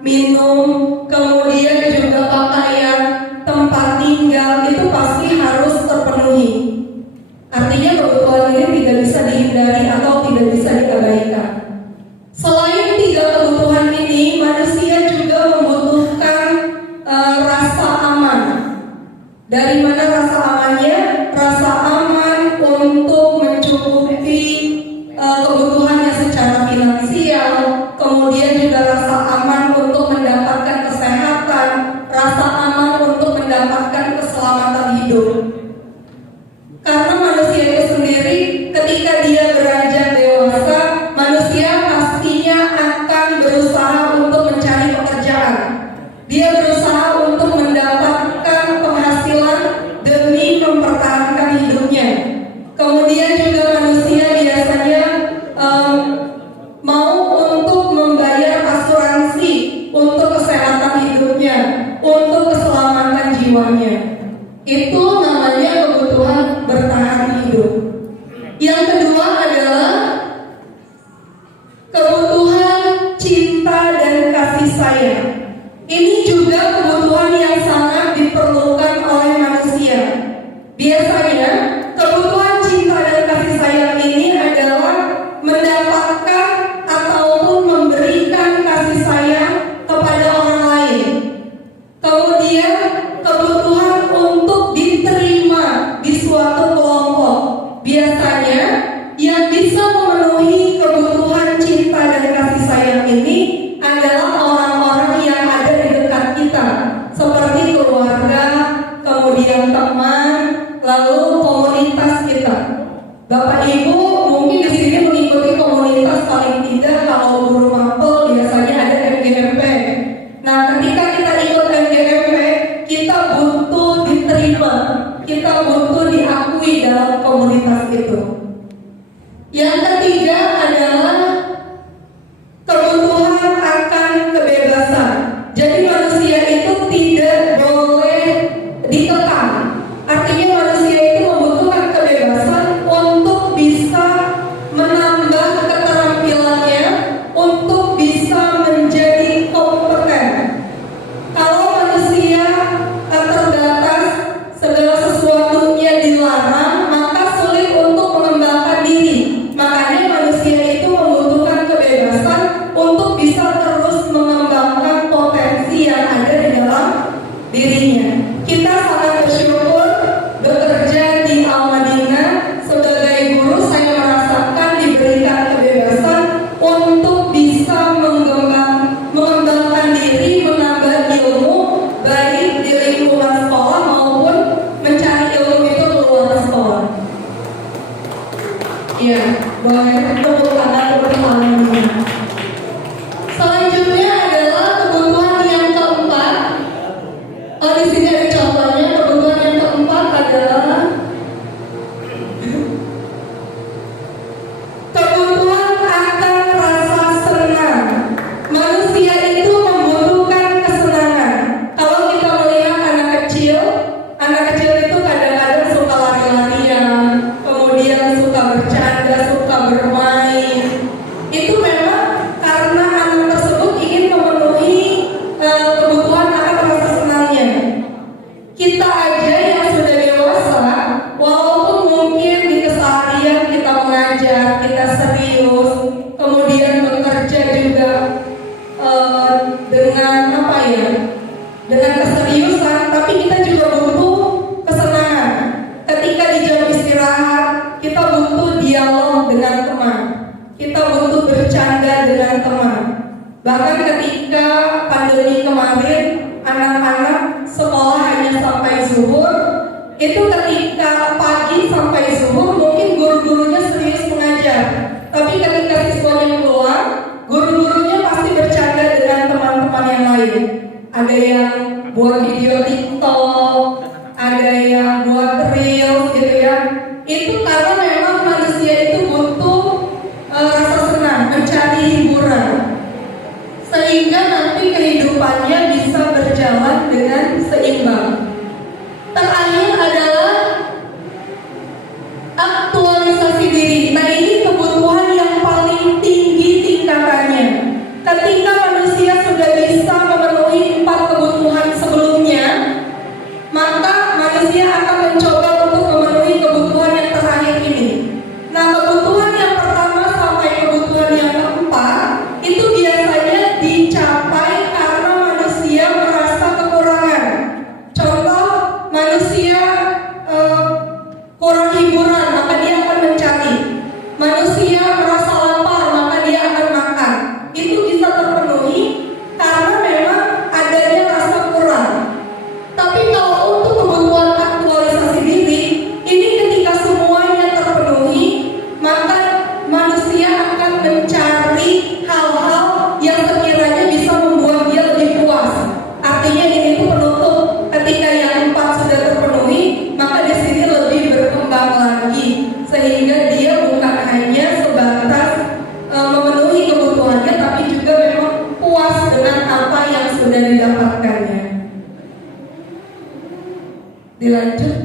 minum, kemudian juga pakaian, tempat tinggal, itu pasti harus terpenuhi. Artinya kebutuhan ini tidak bisa dihindari atau tidak bisa diabaikan. Selain 3 kebutuhan ini, manusia juga membutuhkan rasa aman. Dari mana rasa amannya? Rasa aman untuk mencukupi kebutuhannya secara finansial, kemudian juga rasa aman untuk mendapatkan kesehatan, rasa aman untuk mendapatkan keselamatan hidup. Karena manusia itu sendiri ketika dia beranjak dewasa, manusia pastinya akan berusaha untuk mencari pekerjaan. Dia berusaha untuk mendapatkan penghasilan demi mempertahankan hidupnya. Kemudian juga manusia biasanya mau untuk membayar asuransi untuk kesehatan hidupnya, untuk keselamatan jiwanya. Itu namanya kebutuhan bertahan hidup. Yang kedua adalah kebutuhan cinta dan kasih sayang. Ini juga kebutuhan yang sangat diperlukan oleh manusia. Biasanya kebutuhan cinta dan kasih sayang ini adalah mendapatkan ataupun memberikan kasih sayang kepada orang lain. Kemudian kebutuhan untuk diterima di suatu kelompok. Biasanya yang bisa memenuhi kebutuhan cinta dan kasih sayang ini adalah orang-orang yang ada di dekat kita, seperti keluarga, kemudian teman, lalu komunitas kita. Bapak Ibu mungkin di sini mengikuti komunitas, paling tidak kalau guru mapel biasanya ada MGMP. Nah, ketika kita ikut MGMP, kita butuh diterima, kita butuh diakui dalam komunitas itu. Yang ketiga adalah kebutuhan akan kebebasan. Jadi manusia itu tidak boleh dikekang. Artinya manusia itu membutuhkan kebebasan untuk bisa menambah keterampilannya, untuk bisa menjadi kompeten. Kalau manusia terbatas, segala sesuatunya dilarang, maka sulit untuk mengembangkan diri. Makanya manusia itu contohnya kebutuhan yang keempat adalah kebutuhan akan rasa senang. Manusia itu membutuhkan kesenangan. Kalau kita melihat anak kecil itu kadang-kadang suka lari-larian, kemudian suka bercanda, suka bermain. Itu memang karena anak tersebut ingin memenuhi kebutuhan akan rasa senangnya. Kita aja yang sudah dewasa, walaupun mungkin di keseharian kita mengajar, kita serius, kemudian bekerja juga dengan keseriusan, tapi kita juga butuh kesenangan. Ketika di jam istirahat, kita butuh dialog dengan teman, kita butuh bercanda dengan teman. Bahkan ketika pandemi kemarin, anak-anak sekolah hanya sampai zuhur. Itu ketika pagi sampai zuhur mungkin guru-gurunya serius mengajar, tapi ketika siswanya keluar, guru-gurunya pasti bercanda dengan teman-teman yang lain. Ada yang buat video TikTok, ada yang buat reels gitu ya. Itu karena memang manusia itu butuh rasa senang, mencari hiburan, sehingga nanti kehidupannya bisa berjalan dengan seimbang. Terakhir adalah aktualisasi diri. Nah, ini kebutuhan yang paling tinggi tingkatannya. Ketika manusia sudah bisa memenuhi 4 kebutuhan sebelumnya, maka manusia akan mencoba untuk memenuhi kebutuhan yang terakhir ini. Nah, kebutuhan yang pertama sampai kebutuhan yang keempat itu biasanya dicapai karena manusia merasa kekurangan. Contoh, manusia kurang hiburan, maka dia akan mencari. Manusia merasa lapar, maka dia akan makan. Itu bisa terpenuhi karena memang adanya rasa kurang. Tapi kalau untuk kebutuhan aktualisasi diri, ini ketika semuanya terpenuhi, maka manusia akan mencari hal-hal yang sekiranya bisa membuat dia lebih puas. Artinya ini tuh penutup. Ketika yang 4 sudah terpenuhi, maka di sini lebih berkembang lagi, sehingga dia bukan hanya sebatas memenuhi kebutuhannya, tapi juga memang puas dengan apa yang sudah didapatkannya. Dilanjut.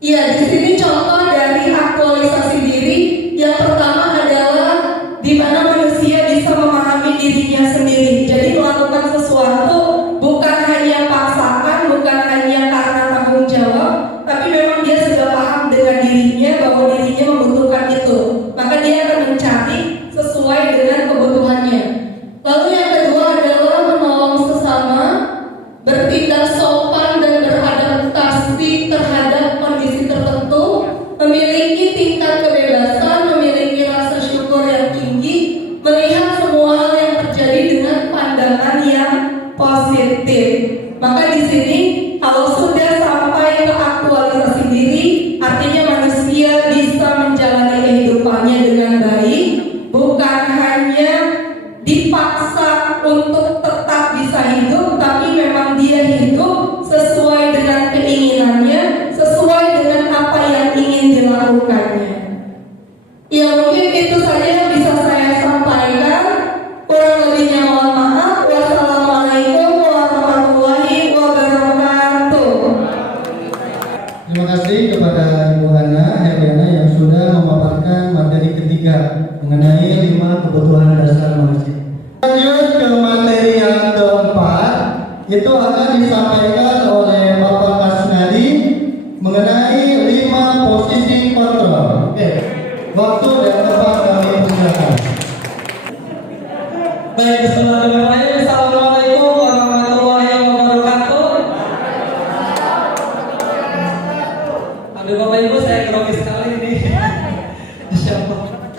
Iya, di sini contoh dari aktualisasi diri. Yang pertama adalah di mana manusia bisa memahami dirinya sendiri. Jadi melakukan sesuatu bukan hanya paksaan, bukan hanya karena tanggung jawab, tapi memang dia sudah paham dengan dirinya bahwa dirinya membutuhkan itu. Maka dia akan mencari sesuai dengan kebutuhannya. Lalu yang kedua adalah menolong sesama, bertindak sopan dan beradaptasi terhadap kondisi tertentu, memiliki tingkat kebebasan, memiliki rasa syukur yang tinggi, melihat semua hal yang terjadi dengan pandangan yang positif. Maka di sini kalau sudah sampai ke aktualisasi diri, artinya manusia bisa menjalani kehidupannya dengan baik, bukan hanya dipaksa untuk tetap bisa hidup, tapi memang dia hidup sesuai dengan keinginannya, sesuai dengan apa yang ingin dilakukannya. Ya, mungkin itu saja yang bisa saya sampaikan. Kurang lebihnya mohon maaf. Wassalamualaikum warahmatullahi wabarakatuh. Terima kasih kepada Ibu Hana Heriana yang sudah memaparkan materi ketiga mengenai 5 kebutuhan dasar manusia. Lanjut ke materi yang keempat, itu akan disampaikan oleh Bapak Kasnadi mengenai 5 posisi kontrol. Oke, waktu dan tempat kami persilakan. Baik, bismillahirrahmanirrahim. Assalamualaikum warahmatullahi wabarakatuh. Aduh Bapak Ibu, saya grogi sekali ini.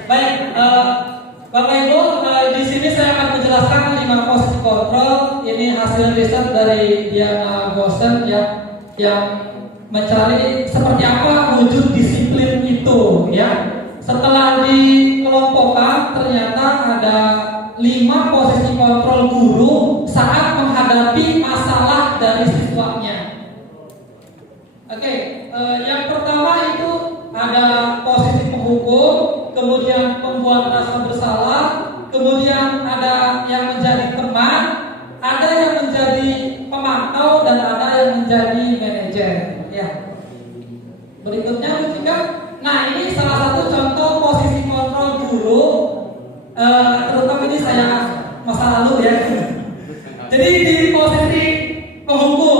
Baik, Bapak Ibu, di sini saya akan menjelaskan 5 posisi kontrol. Ini hasil riset dari Diana Gosen yang mencari seperti apa wujud disiplin itu, ya. Setelah dikelompokkan, ternyata ada 5 posisi kontrol guru saat menghadapi masalah dari siswanya. Oke, yang pertama itu ada posisi penghukum, kemudian pembuat rasa bersalah, kemudian ada yang menjadi teman, ada yang menjadi pemantau, dan ada yang menjadi manajer. Ya. Berikutnya juga, nah ini salah satu contoh posisi kontrol guru, terutama ini saya masa lalu ya. Jadi di posisi penghukum,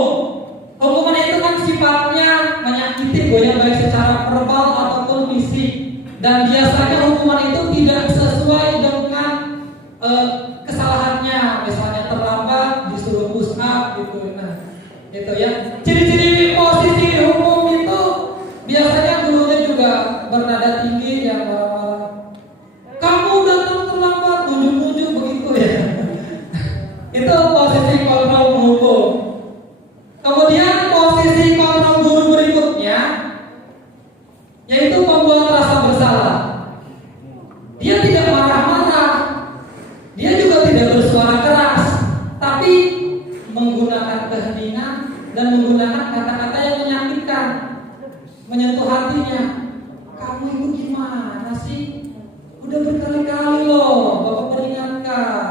hukuman itu kan sifatnya menyakiti baik secara verbal ataupun fisik, dan biasanya hukuman itu tidak sesuai dengan kesalahannya, misalnya terlambat disuruh push up gitu. Nah, itu ya. Ciri-ciri posisi hukum itu biasanya gurunya juga bernada tinggi yang kamu datang terlambat, nunjuk-nunjuk begitu ya. Itu posisi kontrol penghukum. Kemudian posisi kontrol guru berikutnya yaitu pembuat rasa bersalah. Dia tidak marah-marah, dia juga tidak bersuara keras, tapi menggunakan keheningan dan menggunakan kata-kata yang menyakitkan, menyentuh hatinya. Kamu itu gimana sih? Udah berkali-kali loh Bapak peringatkan.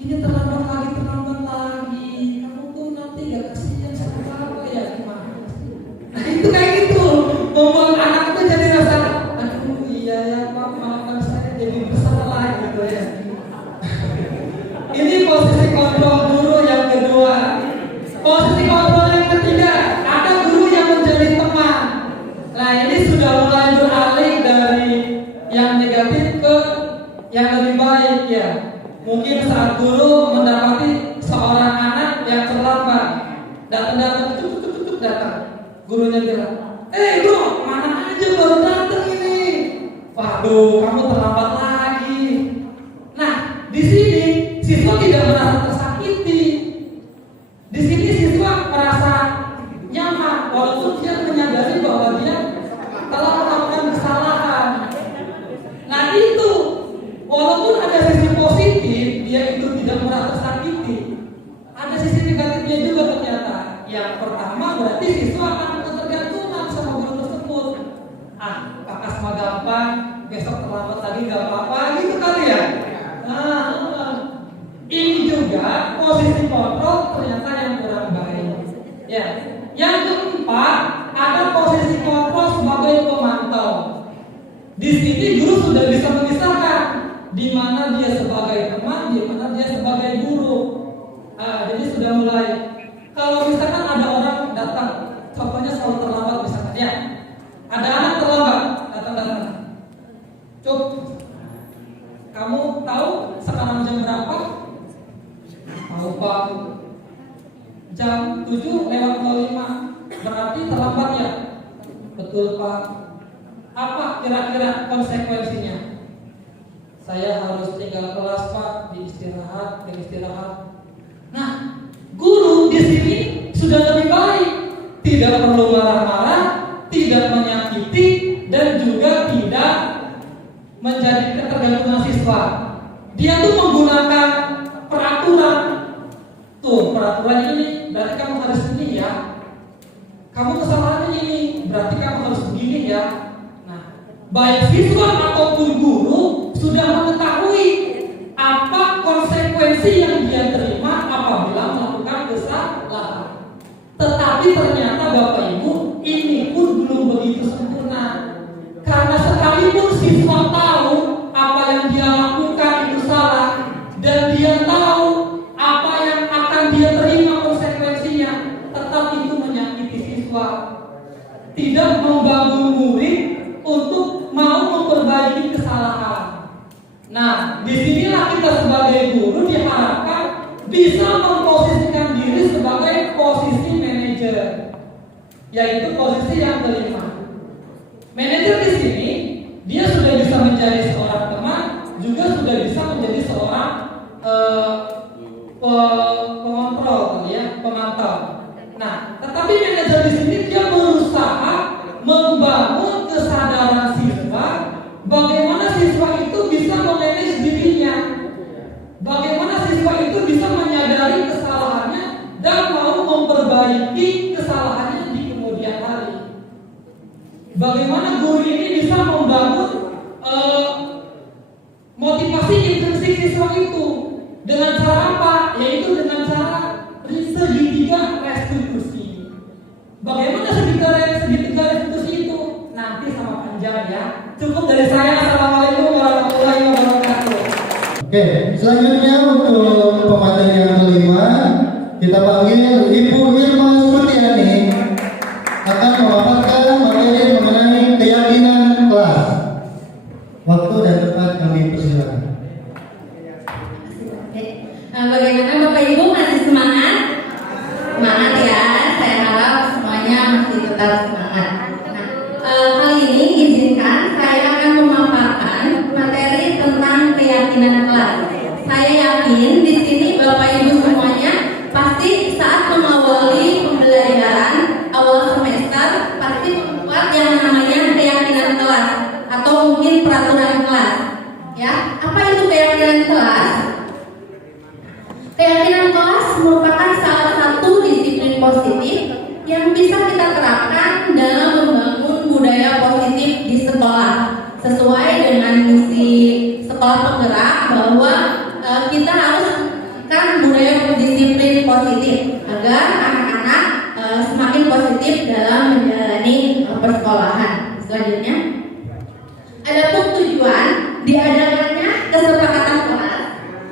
Ini terlambat lagi. Kamu tuh nanti gak kasihan sama apa ya gimana? Nah itu kayak gitu, membuat anak itu jadi rasa, aduh iya ya Pak, maafkan saya jadi bersalah gitu ya. Ini posisi kontrol guru yang kedua. Posisi kontrol yang ketiga, ada guru yang menjadi teman. Nah ini sudah mulai beralih dari yang negatif ke yang lebih baik ya. Mungkin saat guru mendapati seorang anak yang terlambat, datang cukup datang, gurunya bilang, bro, mana aja baru datang ini? Waduh, kamu terlambat lagi. Nah, di sini siswa tidak merasa tersakiti. Di sini siswa merasa nyaman, walaupun dia menyadari bahwa dia telah melakukan kesalahan. Nah itu, walaupun ada sisi positif, dia itu tidak merasa tersakiti. Ada sisi negatifnya juga ternyata. Yang pertama berarti siswa akan ketergantungan sama guru tersebut. Pakas mah gampang, besok terlambat lagi gak apa-apa gitu kali ya. Nah, ini juga posisi kontrol ternyata yang kurang baik. Ya. Yang keempat, ada posisi kontrol sebagai pemantau. Di sini guru sudah bisa memisahkan di mana dia sebagai teman, di mana dia sebagai guru. Jadi sudah mulai. Kalau misalkan ada orang datang, contohnya selalu terlambat misalkan ya, ada anak terlambat datang. Cuk, kamu tahu sekarang jam berapa? Tahu Pak. Jam 7:05. Berarti terlambat ya? Betul Pak. Apa kira-kira konsekuensinya? Saya harus tinggal kelas Pak, beristirahat. Nah, guru di sini sudah lebih baik, tidak perlu marah-marah, tidak menyakiti, dan juga tidak menjadi ketergantungan siswa. Dia tuh menggunakan peraturan. Tuh, peraturan ini berarti kamu harus ini ya. Kamu kesalahannya ini, berarti kamu harus begini ya. Nah, baik siswa ataupun guru sudah mengetahui apa konsekuensi yang dia terima apabila melakukan kesalahan. Tetapi ternyata Bapak Ibu, ini pun belum begitu sempurna. Karena sekalipun siswa tahu apa yang dia lakukan itu salah, dan dia tahu apa yang akan dia terima konsekuensinya, tetap itu menyakiti siswa. Tidak membangun murid untuk mau memperbaiki kesalahan. Nah, disinilah kita sebagai guru diharapkan bisa memposisikan diri sebagai posisi manajer, yaitu posisi yang kelima. Manajer di sini dia sudah bisa menjadi seorang teman, juga sudah bisa menjadi seorang pengontrol, ya, pemantau. Nah, tetapi manajer di sini dia berusaha membangun kesadaran siswa, bagaimana siswa itu bisa memanage dirinya, bagaimana siswa itu bisa menyadari kesalahannya dan mau memperbaiki kesalahannya di kemudian hari. bagaimana guru ini bisa membangun motivasi intrinsik siswa itu dengan cara apa? Yaitu dengan cara segitiga restitusi. Bagaimana segitiga restitusi itu? Nanti sama panjang ya. Cukup dari saya. Assalamualaikum warahmatullahi wabarakatuh. Oke, selanjutnya untuk pemateri yang kelima kita panggil Ibu Irma Sutiani akan memaparkan materi mengenai keyakinan kelas. Waktu dan tempat kami persilakan. Bagaimana Bapak Ibu, masih semangat? Semangat ya, saya harap semuanya masih tetap semangat. Kali ini izinkan saya akan memaparkan materi tentang keyakinan kelas. Saya yakin di sini Bapak Ibu semuanya pasti saat mengawali pembelajaran awal semester pasti membuat yang namanya keyakinan kelas atau mungkin peraturan kelas. Ya, apa itu keyakinan kelas? Keyakinan kelas merupakan salah satu disiplin positif yang bisa kita terapkan dalam membangun budaya positif di sekolah sesuai dengan misi sekolah penggerak bahwa kita harus kan budaya disiplin positif agar anak-anak semakin positif dalam menjalani persekolahan. Selanjutnya, adapun tujuan diadakannya kesepakatan kelas.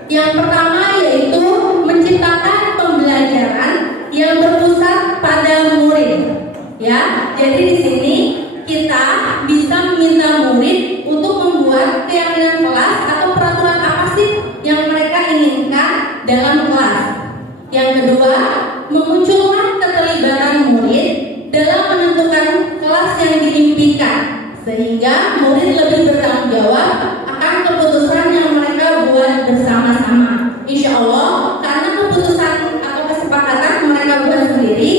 Yang pertama yaitu menciptakan pembelajaran yang berpusat pada murid. Ya, jadi di sini kita bisa meminta murid untuk membuat keyakinan kelas atau peraturan apa sih yang mereka inginkan dalam kelas. Yang kedua, memunculkan keterlibatan murid dalam menentukan kelas yang diimpikan sehingga murid lebih bertanggung jawab akan keputusan yang mereka buat bersama-sama. Insya Allah, karena keputusan atau kesepakatan mereka buat sendiri,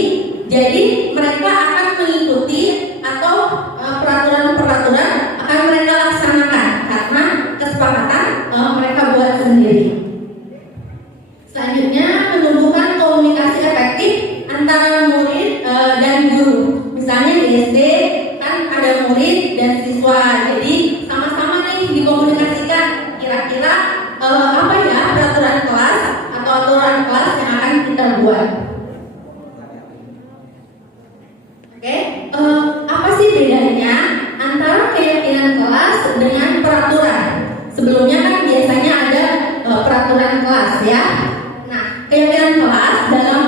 jadi mereka akan mengikuti atau peraturan-peraturan akan mereka laksanakan karena kesepakatan mereka buat sendiri. Selanjutnya, menumbuhkan komunikasi efektif antara murid dan guru. Misalnya di SD kan ada murid dan siswa, jadi sama-sama nih dikomunikasikan kira-kira apa ya peraturan kelas atau aturan kelas yang akan kita buat. Oke, apa sih bedanya antara keyakinan kelas dengan peraturan? Sebelumnya kan biasanya ada peraturan kelas ya. Nah, keyakinan kelas dalam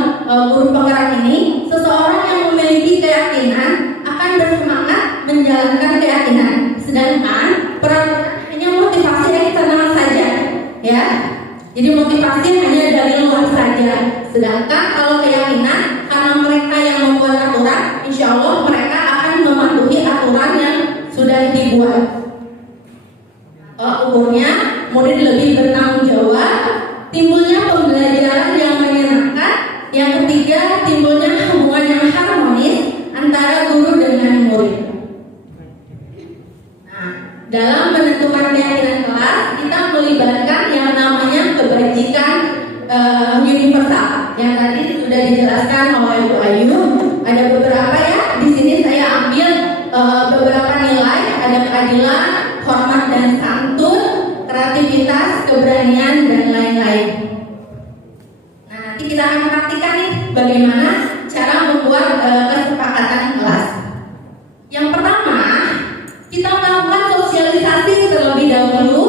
guru penggerak ini, seseorang yang memiliki keyakinan akan bersemangat menjalankan keyakinan, sedangkan peraturan hanya motivasi eksternal saja, ya. Jadi motivasi hanya dari luar saja. Sedangkan kalau keyakinan, karena mereka yang membuat aturan, insya Allah mereka akan mematuhi aturan yang sudah dibuat. Ukurnya, murid lebih bertanggung jawab, timbulnya pembelajaran yang menyenangkan. Yang ketiga, timbulnya hubungan yang harmonis antara guru dengan murid. Nah, dalam menentukan keyakinan kelas, kita melibatkan yang namanya kebajikan universal. Yang tadi sudah dijelaskan oleh Bu Ayu. Ada beberapa ya. Di sini saya ambil beberapa nilai. Ada keadilan, hormat dan santun, kreativitas, keberanian dan lain-lain. Nah, nanti kita akan praktikkan nih bagaimana cara membuat kesepakatan kelas. Yang pertama, kita melakukan sosialisasi terlebih dahulu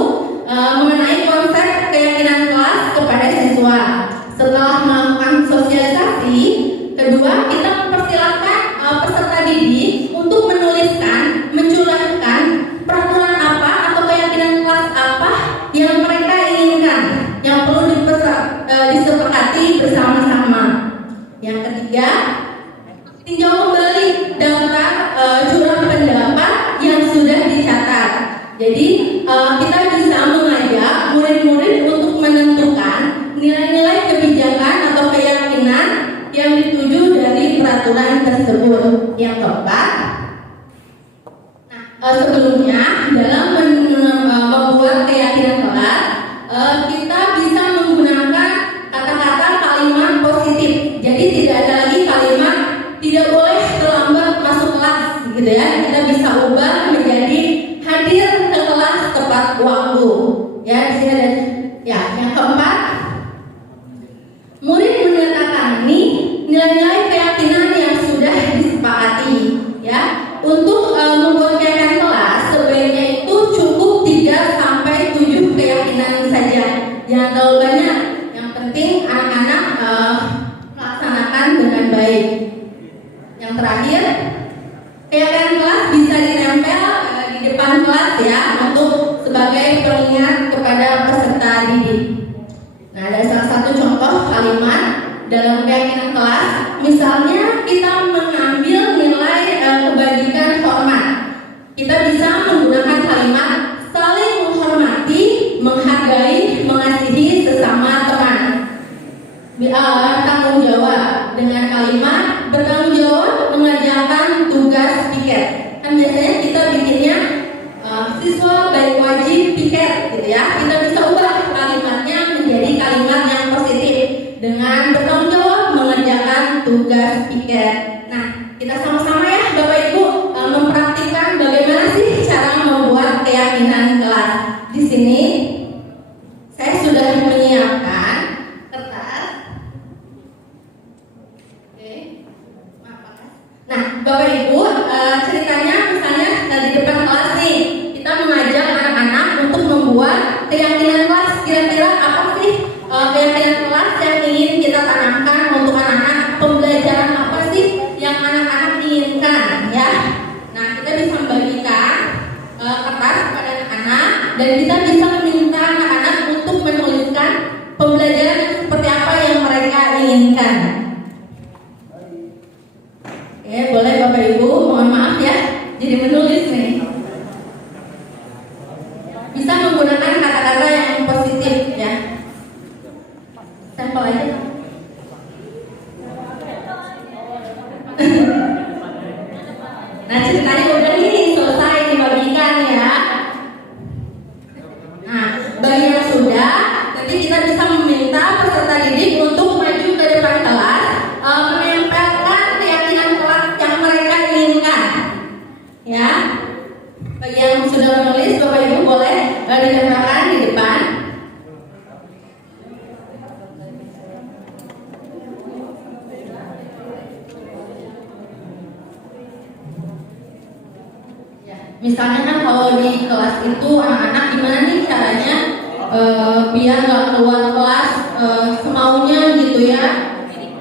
mengenai konsep keyakinan kelas kepada siswa. Setelah melakukan sosialisasi, kedua kita mempersilahkan peserta didik untuk menuliskan, mencurahkan peraturan apa atau keyakinan kelas apa yang mereka inginkan, yang perlu disepakati bersama-sama. Yang ketiga, tinjau kembali daftar curah pendapat yang sudah dicatat. Jadi kita bisa mengajak murid-murid untuk menentukan nilai-nilai kebijakan atau keyakinan yang dituju dari peraturan tersebut. Yang keempat, sebelumnya dalam membuat keyakinan kelas, kita bisa menggunakan kata-kata kalimat positif. Jadi tidak ada lagi kalimat tidak boleh terlambat masuk kelas, gitu ya. Kita bisa terakhir, kegiatan kelas bisa ditempel di depan kelas ya untuk sebagai pengingat kepada peserta didik. Nah, ada salah satu contoh kalimat dalam keyakinan kelas, misalnya kita mengambil nilai kebajikan hormat. Kita bisa menggunakan kalimat saling menghormati, menghargai, mengasihi sesama teman. Tanggung jawab dengan kalimat bertanggung jawab mengerjakan tugas piket. Kan biasanya kita bikinnya siswa baik wajib piket gitu ya. Kita bisa ubah kalimatnya menjadi kalimat yang positif dengan bertanggung jawab mengerjakan tugas piket. Nah, kita sama-sama ya Bapak Ibu mempraktikkan bagaimana sih cara membuat keyakinan kelas. Di sini saya sudah menyiapkan kertas. Oke. Nah, Bapak Ibu, ceritanya misalnya di depan kelas nih, kita mengajak anak-anak untuk membuat keyakinan kelas. Kira-kira apa sih keyakinan kelas yang ingin kita tanamkan untuk anak-anak? Pembelajaran apa sih yang anak-anak inginkan ya? Nah, kita bisa membagikan kertas kepada anak-anak dan kita bisa meminta anak-anak untuk menuliskan pembelajaran yang seperti apa yang mereka inginkan. Oke, boleh Bapak Ibu, mohon maaf ya, jadi menulis nih. Bisa menggunakan kata-kata yang positif ya. Sampel aja. Nah, ceritanya udah nih selesai dibagikan ya. Nah, bagi yang sudah, nanti kita bisa meminta peserta didik untuk maju ke depan kelas, menempelkan keyakinan kelas yang mereka inginkan. Ya, bagi yang sudah menulis, Bapak Ibu boleh ditempelkan di depan. Misalnya kan kalau di kelas itu anak-anak gimana nih caranya biar nggak keluar kelas semaunya gitu ya,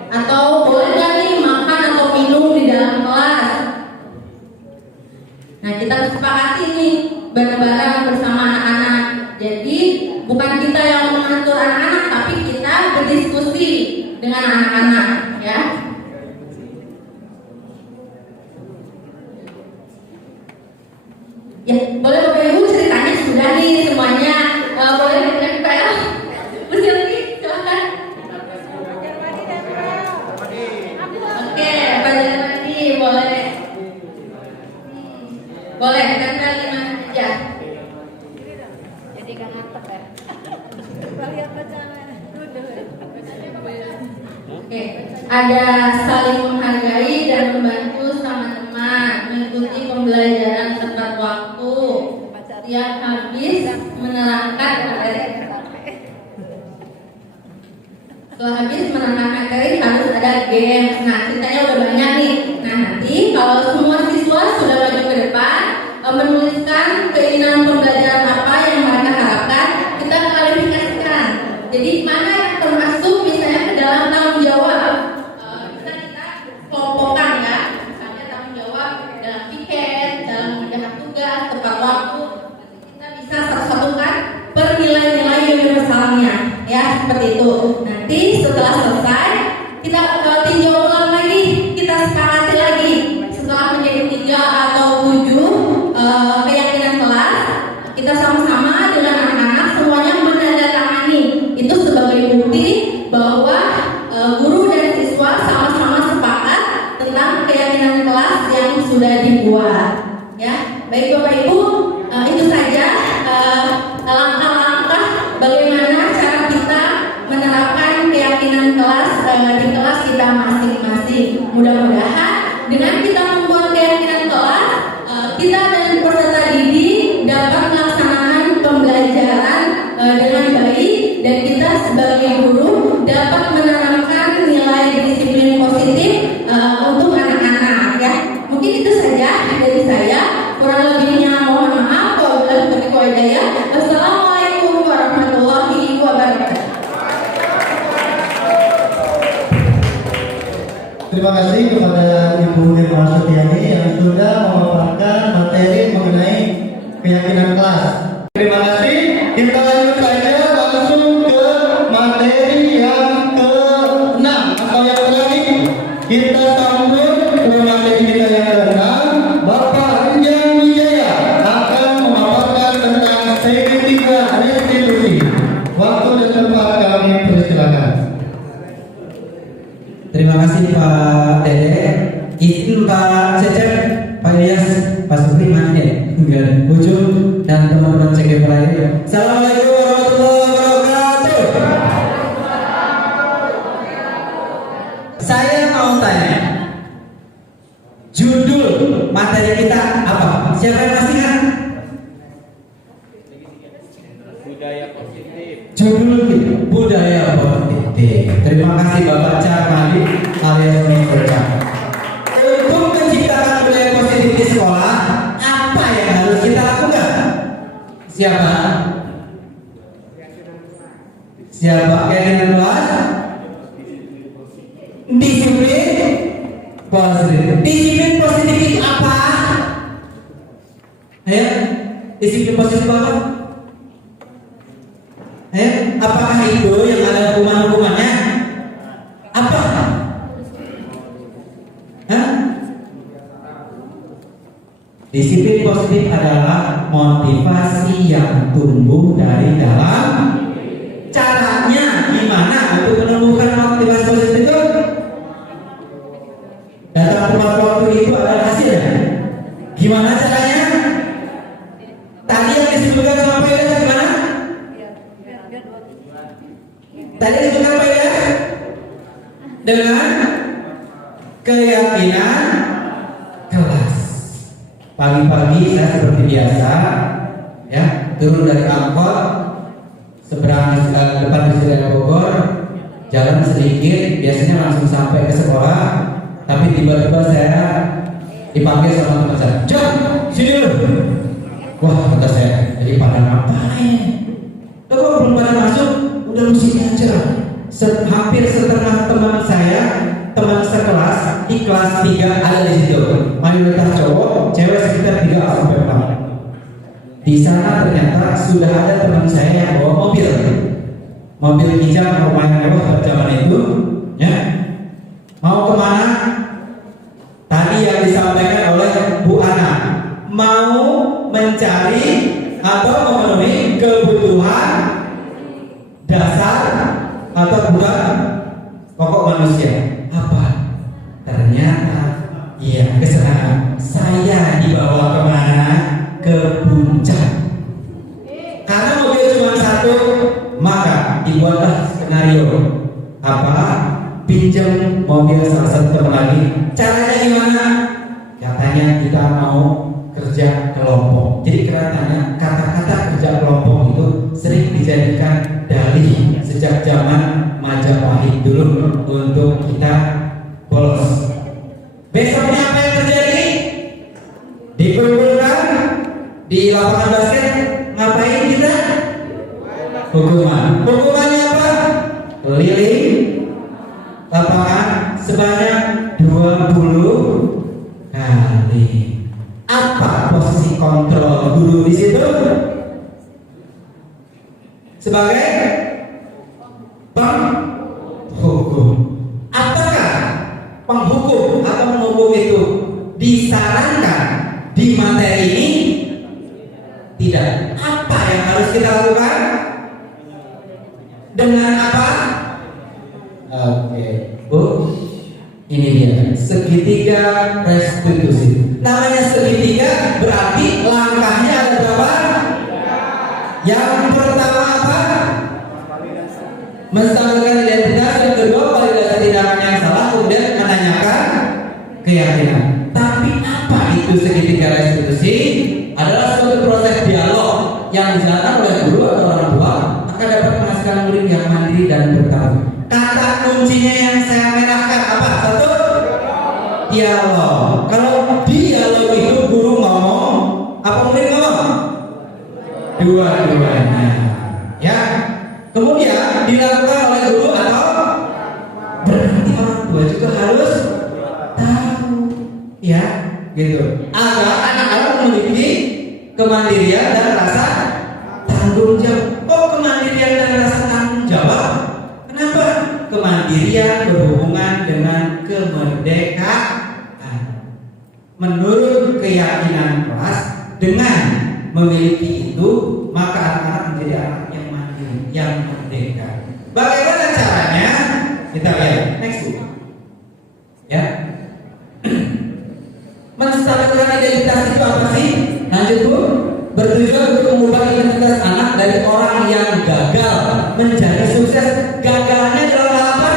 atau boleh nggak nih makan atau minum di dalam kelas. Nah, kita sepakati nih bareng-bareng bersama anak-anak. Jadi bukan kita yang mengatur anak-anak, tapi kita berdiskusi dengan anak-anak ya. Ya, boleh Bapak Ibu ceritanya sudah nih semuanya. Boleh ditempel. Masih lagi? Silakan. Oke, Pak Jarmadi boleh. Boleh tempel di mana aja. Jadi kan mantap ya. Oke, ada saling menghargai dan membantu sama teman, mengikuti pembelajaran tepat waktu, tiap habis menerangkan materi. Setelah habis menerangkan materi harus ada games. Nah, ceritanya udah banyak nih. Nah, nanti kalau semua siswa sudah maju ke depan, menuliskan keinginan pembelajaran apa yang mereka harapkan, kita klarifikasikan. Jadi mana yang termasuk misalnya ke dalam tanggung jawab, bisa kita kelompokkan ya. Misalnya tanggung jawab dalam piket, dalam mengerjakan tugas, tepat waktu. Kita bisa satu-satukan per nilai-nilai universalnya ya, seperti itu. Nanti setelah selesai kita tinjau ulang lagi, kita sepakati lagi. Setelah menjadi 3 atau 7 keyakinan kelas, kita sama-sama dengan anak-anak semuanya menandatangani. Itu sebagai bukti bahwa guru dan siswa sama-sama sepakat tentang keyakinan kelas yang sudah dibuat. Ya, baik Bapak Ibu, itu saja langkah-langkah bagaimana cara kita menerapkan keyakinan kelas di kelas kita masing-masing. Mudah-mudahan dengan kita membuat keyakinan kelas, kita dan peserta didik dapat melaksanakan pembelajaran dengan baik, dan kita sebagai guru dapat menanamkan nilai disiplin positif untuk anak-anak ya. Mungkin itu saja dari saya. Kurang lebihnya mohon maaf. Wabillahi taufiq wal hidayah. Wassalamualaikum warahmatullahi wabarakatuh. Terima kasih kepada Ibu Bu Nirma Setiani yang sudah memaparkan materi mengenai keyakinan kelas. Terima kasih. Kita lanjut saja langsung ke materi yang ke-6 atau yang terakhir. Kita sambut ke materi kita yang ke-6. Bapak Enjang Wijaya akan memaparkan tentang segitiga restitusi. Waktu dan tempat kami persilakan. Terima kasih Pak Dede. Izin Pak Cecep, Pak Ilyas, Pak Supriman ya, Ujung dan teman-teman CGP lainnya. Assalamualaikum warahmatullahi wabarakatuh. Saya mau tanya, judul materi kita apa? Siapa yang pastikan? Budaya positif. Judul kita budaya positif. Terima kasih Bapak Carmadi alias Mr. Untuk menciptakan budaya positif di sekolah, apa yang harus kita lakukan? Siapa? Siapa keyakinan kelas? Disiplin positif. Disiplin positif itu apa? Ya, disiplin positif apa? Apakah itu yang ada hukuman-hukumannya? Apa? Disiplin positif adalah motivasi yang tumbuh dari dalam. Caranya gimana untuk menemukan motivasi positif itu? Datang tepat waktu itu ada hasilnya. Gimana caranya? Tadi yang disebutkan sama Pak Ilyas gimana? Tadi disebutkan Pak Ilyas dengan keyakinan kelas. Pagi-pagi saya seperti biasa, ya, turun dari angkot, seberang depan Wisda Bogor, jalan sedikit, biasanya langsung sampai ke sekolah. Tapi tiba-tiba saya dipanggil sama teman saya, "Jom, sini lu." Wah, kata saya, jadi pada ngapain? Lo kok belum pada masuk? Udah lu sini aja. Hampir setengah teman saya, teman sekelas di kelas 3 ada di situ. Mayoritas cowok, cewek sekitar 3 sampai 4. Di sana ternyata sudah ada teman saya yang bawa mobil hijau lumayan mewah pada zaman itu, ya. Mau kemana? Tadi yang disampaikan oleh Bu Ana, mau mencari atau memenuhi kebutuhan dasar atau kebutuhan pokok manusia. Apa? Ternyata iya, kesenangan. Saya dibawa kemana? Ke puncak. Karena mobil cuma satu, maka dibuatlah skenario. Apa? Pinjam mobil salah satu teman lagi. Caranya gimana? Katanya kita mau kerja kelompok. Jadi katanya kata-kata kerja kelompok itu sering dijadikan dalih sejak zaman Majapahit dulu untuk kita bolos. Besoknya apa yang terjadi? Dikumpulkan di lapangan basket, ngapain kita? Hukuman. Hukumannya apa? Keliling lapangan sebanyak 20 kali. Apa posisi kontrol guru di situ? Sebagai penghukum. Apakah penghukum atau penghukum itu disarankan di materi ini? Tidak. Apa yang harus kita lakukan? Dengan apa? Oke, Bu, ini dia segitiga restitusi. Namanya segitiga berarti langkahnya ada berapa? Yang pertama apa? Menstabilkan identitas. Yang kedua, validasi tindakan yang salah. Kemudian menanyakan keyakinan. Tapi apa itu segitiga restitusi? Adalah suatu proses dialog yang dijalankan oleh guru atau orang tua akan dapat menghasilkan murid yang mandiri dan bertanggung. Kata kuncinya yang saya merahkan apa? Satu, dialog. Kalau dialog itu guru ngomong, apa murid ngomong? Dua-duanya. Ya. Kemudian dilakukan oleh guru atau berarti orang tua juga harus tahu. gitu. Agar anak-anak memiliki kemandirian dan rasa tanggung jawab. Oh, kemandirian dan rasa tanggung jawab. Kenapa? Kemandirian berhubungan dengan kemerdekaan. Menurut keyakinan kelas, dengan memiliki itu maka anak-anak menjadi anak yang mandiri, yang merdeka. Bagaimana caranya? Kita lihat next book. Ya. Menstabilkan identitas itu apa sih? Lanjut Bu. Bertujuan untuk mengubah identitas anak dari orang yang gagal menjadi sukses. Gagalnya dalam hal apa?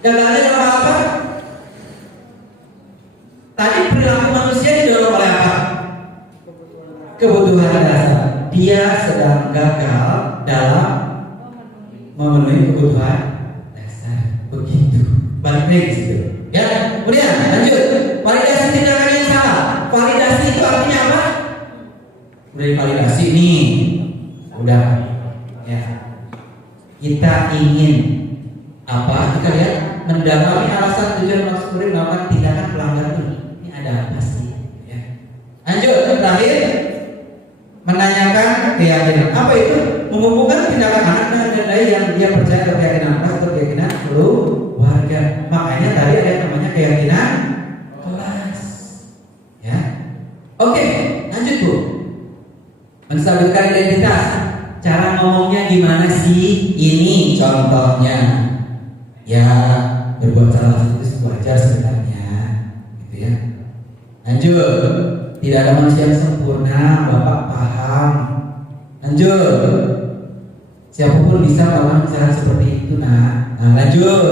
Gagalnya dalam hal apa? Tadi perilaku manusia didorong oleh apa? Kebutuhan dasar. Dia sedang gagal dalam memenuhi kebutuhan dasar. Begitu. Balik lagi situ. Ya, kemudian lanjut. Validasi tindakan yang salah. Validasi itu artinya apa? Udah divalidasi nih. Udah. Ya. Kita ingin apa? Kita lihat mendalami alasan tujuan maksud melakukan tindakan pelanggaran ini. Ini ada apa sih? Ya. Lanjut. Terakhir menanyakan keyakinan. Apa itu? Mengumpulkan tindakan anak dengan nilai yang dia percaya atau keyakinan kelas atau keyakinan keluarga. Makanya tadi ada namanya keyakinan kelas. Ya. Oke, lanjut Bu. Menstabilkan identitas. Cara ngomongnya gimana sih? Ini contohnya. Ya, berbuat salah itu wajar sebenarnya, gitu ya. Lanjut. Tidak ada manusia yang sempurna, Bapak paham. Lanjut. Siapapun bisa melakukan kesalahan seperti itu, nah. Nah, lanjut.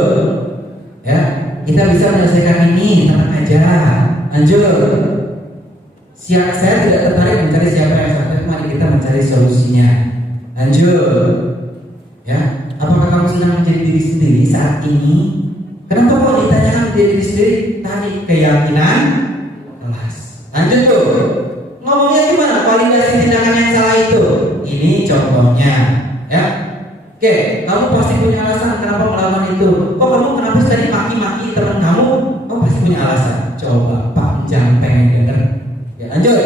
Ya, kita bisa menyelesaikan ini, tenang aja. Lanjut. Saya tidak tertarik mencari siapa yang salah, mari kita mencari solusinya. Lanjut. Ya, apakah kamu senang menjadi diri sendiri saat ini? Kenapa kok ditanyakan menjadi diri sendiri? Tadi keyakinan kelas. Lanjut tuh. Ngomongnya gimana? Validasi tindakan yang salah itu. Ini contohnya, ya. Oke, kamu pasti punya alasan kenapa melakukan itu. Oh, kamu kenapa tadi maki-maki teman kamu? Oh, pasti punya alasan. Coba Pak, jangan pengen denger. Ya, lanjut.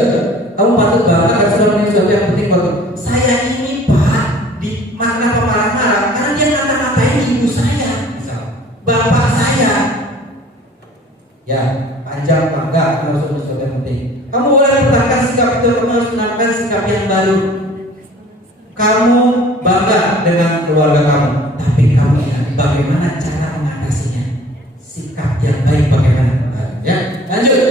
Kamu patut bangga karena sudah menemui sesuatu yang penting buat saya ini, Pak. Di mana Pak marah-marah? Karena dia ngata-ngatain ibu saya, misal bapak saya. Ya, panjang bangga karena sudah sesuatu yang penting. Kamu boleh pertahankan sikap itu, kamu harus menanamkan sikap yang baru. Kamu bangga dengan keluarga kamu, tapi kamu ingat bagaimana cara mengatasinya. Sikap yang baik bagaimana? Ya, lanjut.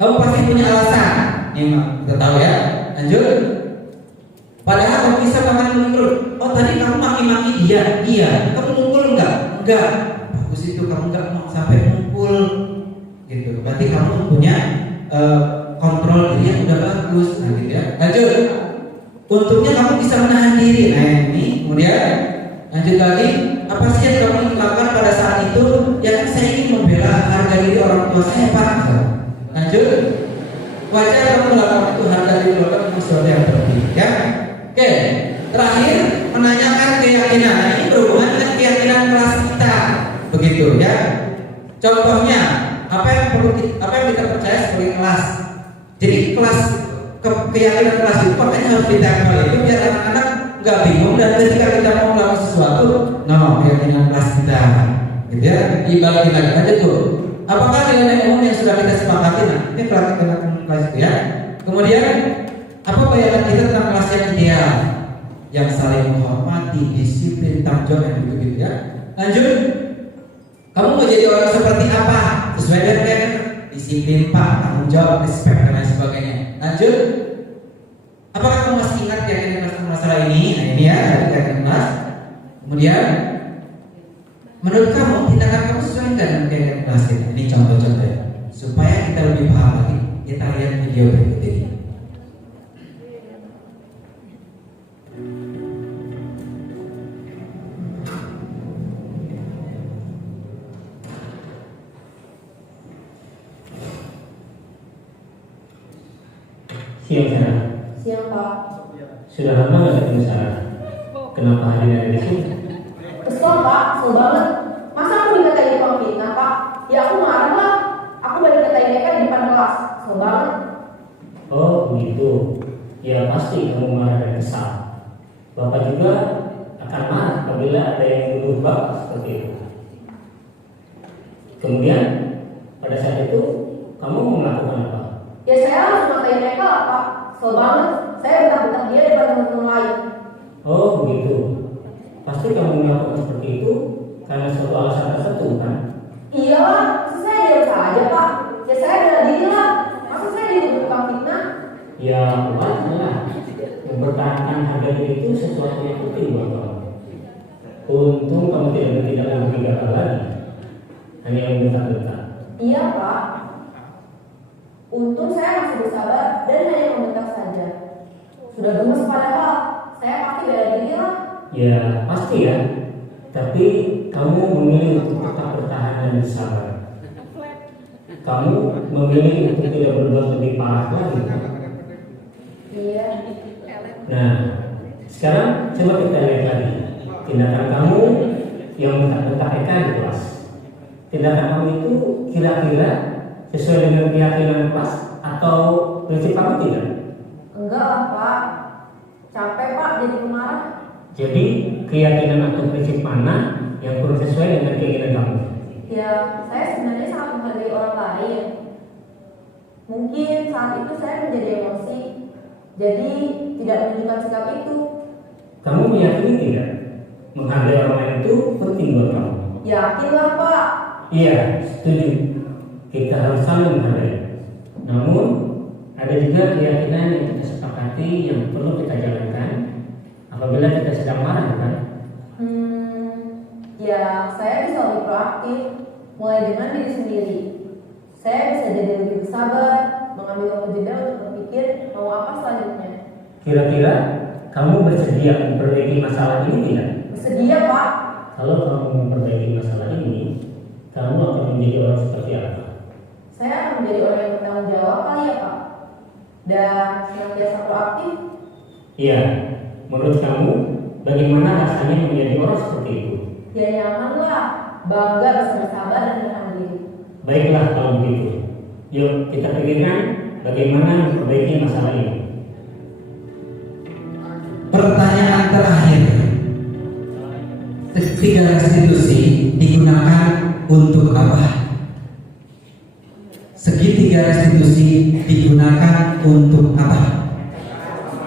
Kamu pasti punya alasan. Ini kita tahu ya. Lanjut. Padahal kamu bisa makan mengungkul. Oh, tadi kamu maki-maki dia. Iya. Kamu mengungkul enggak? Enggak. Bagus itu, kamu enggak mau sampai mengungkul. Gitu. Berarti kamu punya kontrol diri yang udah bagus. Nah, gitu ya. Lanjut. Untungnya kamu bisa menahan diri. Nah, ini. Kemudian lanjut lagi. Apa sih yang kamu lakukan pada saat itu? Ya kan saya ingin membela harga diri orang tua saya, Pak. Lanjut. Wajar kamu melakukan itu, harga diri keluarga itu sesuatu yang penting, ya. Oke. Terakhir menanyakan keyakinan. Nah, ini berhubungan dengan keyakinan kelas kita, begitu ya. Contohnya apa yang kita percaya sebagai kelas. Jadi kelas keyakinan kelas itu makanya harus ditempel itu biar anak-anak nggak bingung dan ketika kita mau melakukan sesuatu, keyakinan kelas kita, gitu ya. Dibagi lagi aja tuh. Apakah nilai umum yang sudah kita sepakati? Nah, ini keyakinan kelas itu ya. Kemudian apa bayangan kita tentang kelas yang ideal, yang saling menghormati, disiplin, tanggung jawab yang begitu ya. Lanjut. Kamu mau jadi orang seperti apa? Sesuai dengan disiplin, Pak, tanggung jawab, respect dan lain sebagainya. Lanjut. Apakah kamu masih ingat keyakinan kelas masalah ini? Nah, ini ya, keyakinan kelas. Kemudian, menurut kamu tindakan kamu sesuai dengan keyakinan kelas ini? Ini contoh-contoh ya. Supaya kita lebih paham lagi, kita lihat video berikut ini. Siang Sarah. Siang Pak. Sudah lama nggak ketemu Sarah? Kenapa hari ini ada di sini? Kesel Pak, kesel banget. Masa aku minta tadi uang kita Pak? Ya aku marah lah. Aku balik begitu. Ya pasti kamu marah dan kesal. Bapak juga akan marah apabila ada yang menuduh Bapak seperti itu. Kemudian pada saat itu kamu mau melakukan apa? Ya saya harus memakai mereka lah Pak. Soal banget, saya bentak-bentak dia daripada teman-teman lain. Oh begitu. Pasti kamu melakukan seperti itu karena suatu alasan tertentu kan? Iya lah, saya diam saja Pak. Ya saya bela diri lah. Masa saya dituduh tukang fitnah? Ya wajar. Mempertahankan harga diri itu sesuatu yang penting buat kamu. Untung kamu tidak bertindak lebih gagal lagi. Hanya membentak-bentak. Iya Pak. Untung saya masih bersabar dan hanya membentak saja. Sudah gemes padahal, saya pasti bela diri lah. Ya pasti ya. Tapi kamu memilih untuk tetap bertahan dan bersabar. Kamu memilih untuk tidak berbuat lebih parah lagi. Iya. Nah, sekarang coba kita lihat lagi tindakan kamu yang bentak-bentak Eka di kelas. Tindakan kamu itu kira-kira sesuai dengan keyakinan kelas atau prinsip kamu tidak? Enggak lah Pak. Capek Pak jadi pemarah. Jadi keyakinan atau prinsip mana yang kurang sesuai dengan keinginan kamu? Ya, saya sebenarnya sangat menghargai orang lain. Mungkin saat itu saya menjadi emosi, jadi tidak menunjukkan sikap itu. Kamu meyakini tidak menghargai orang lain itu penting buat kamu? Yakinlah Pak. Iya, setuju. Kita harus saling menghargai. Namun ada juga keyakinan yang kita sepakati yang perlu kita jalankan apabila kita sedang marah, kan? Ya, saya bisa lebih proaktif, mulai dengan diri sendiri. Saya bisa jadi lebih bersabar, mengambil waktu jeda untuk berpikir mau apa selanjutnya. Kira-kira kamu bersedia memperbaiki masalah ini tidak? Bersedia Pak. Kalau kamu memperbaiki masalah ini, kamu akan menjadi orang seperti apa? Saya akan menjadi orang yang bertanggung jawab kali ya Pak. Dan senantiasa proaktif. Iya, menurut kamu bagaimana rasanya menjadi orang seperti itu? Ya nyaman lah, bangga bisa bersabar dan menahan diri. Baiklah kalau begitu. Yuk kita pikirkan bagaimana memperbaiki masalah ini. Pertanyaan terakhir. Tiga restitusi digunakan untuk apa? Segitiga restitusi digunakan untuk apa?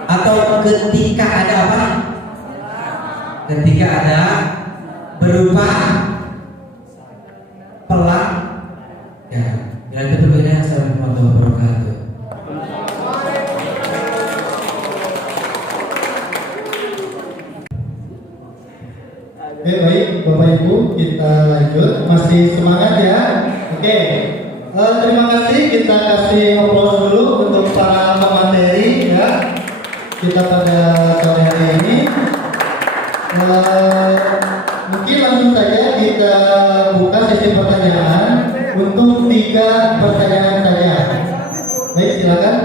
Atau ketika ada apa? Ketika ada berupa pelak. Ya, bila itu berbeda. Assalamualaikum warahmatullahi wabarakatuh. Oke, baik Bapak Ibu, kita lanjut. Masih semangat ya? Oke. Terima kasih, kita kasih aplaus dulu untuk para pemateri ya. Kita pada sore hari ini. Mungkin langsung saja kita buka sesi pertanyaan untuk 3 pertanyaan saja. Baik, silakan.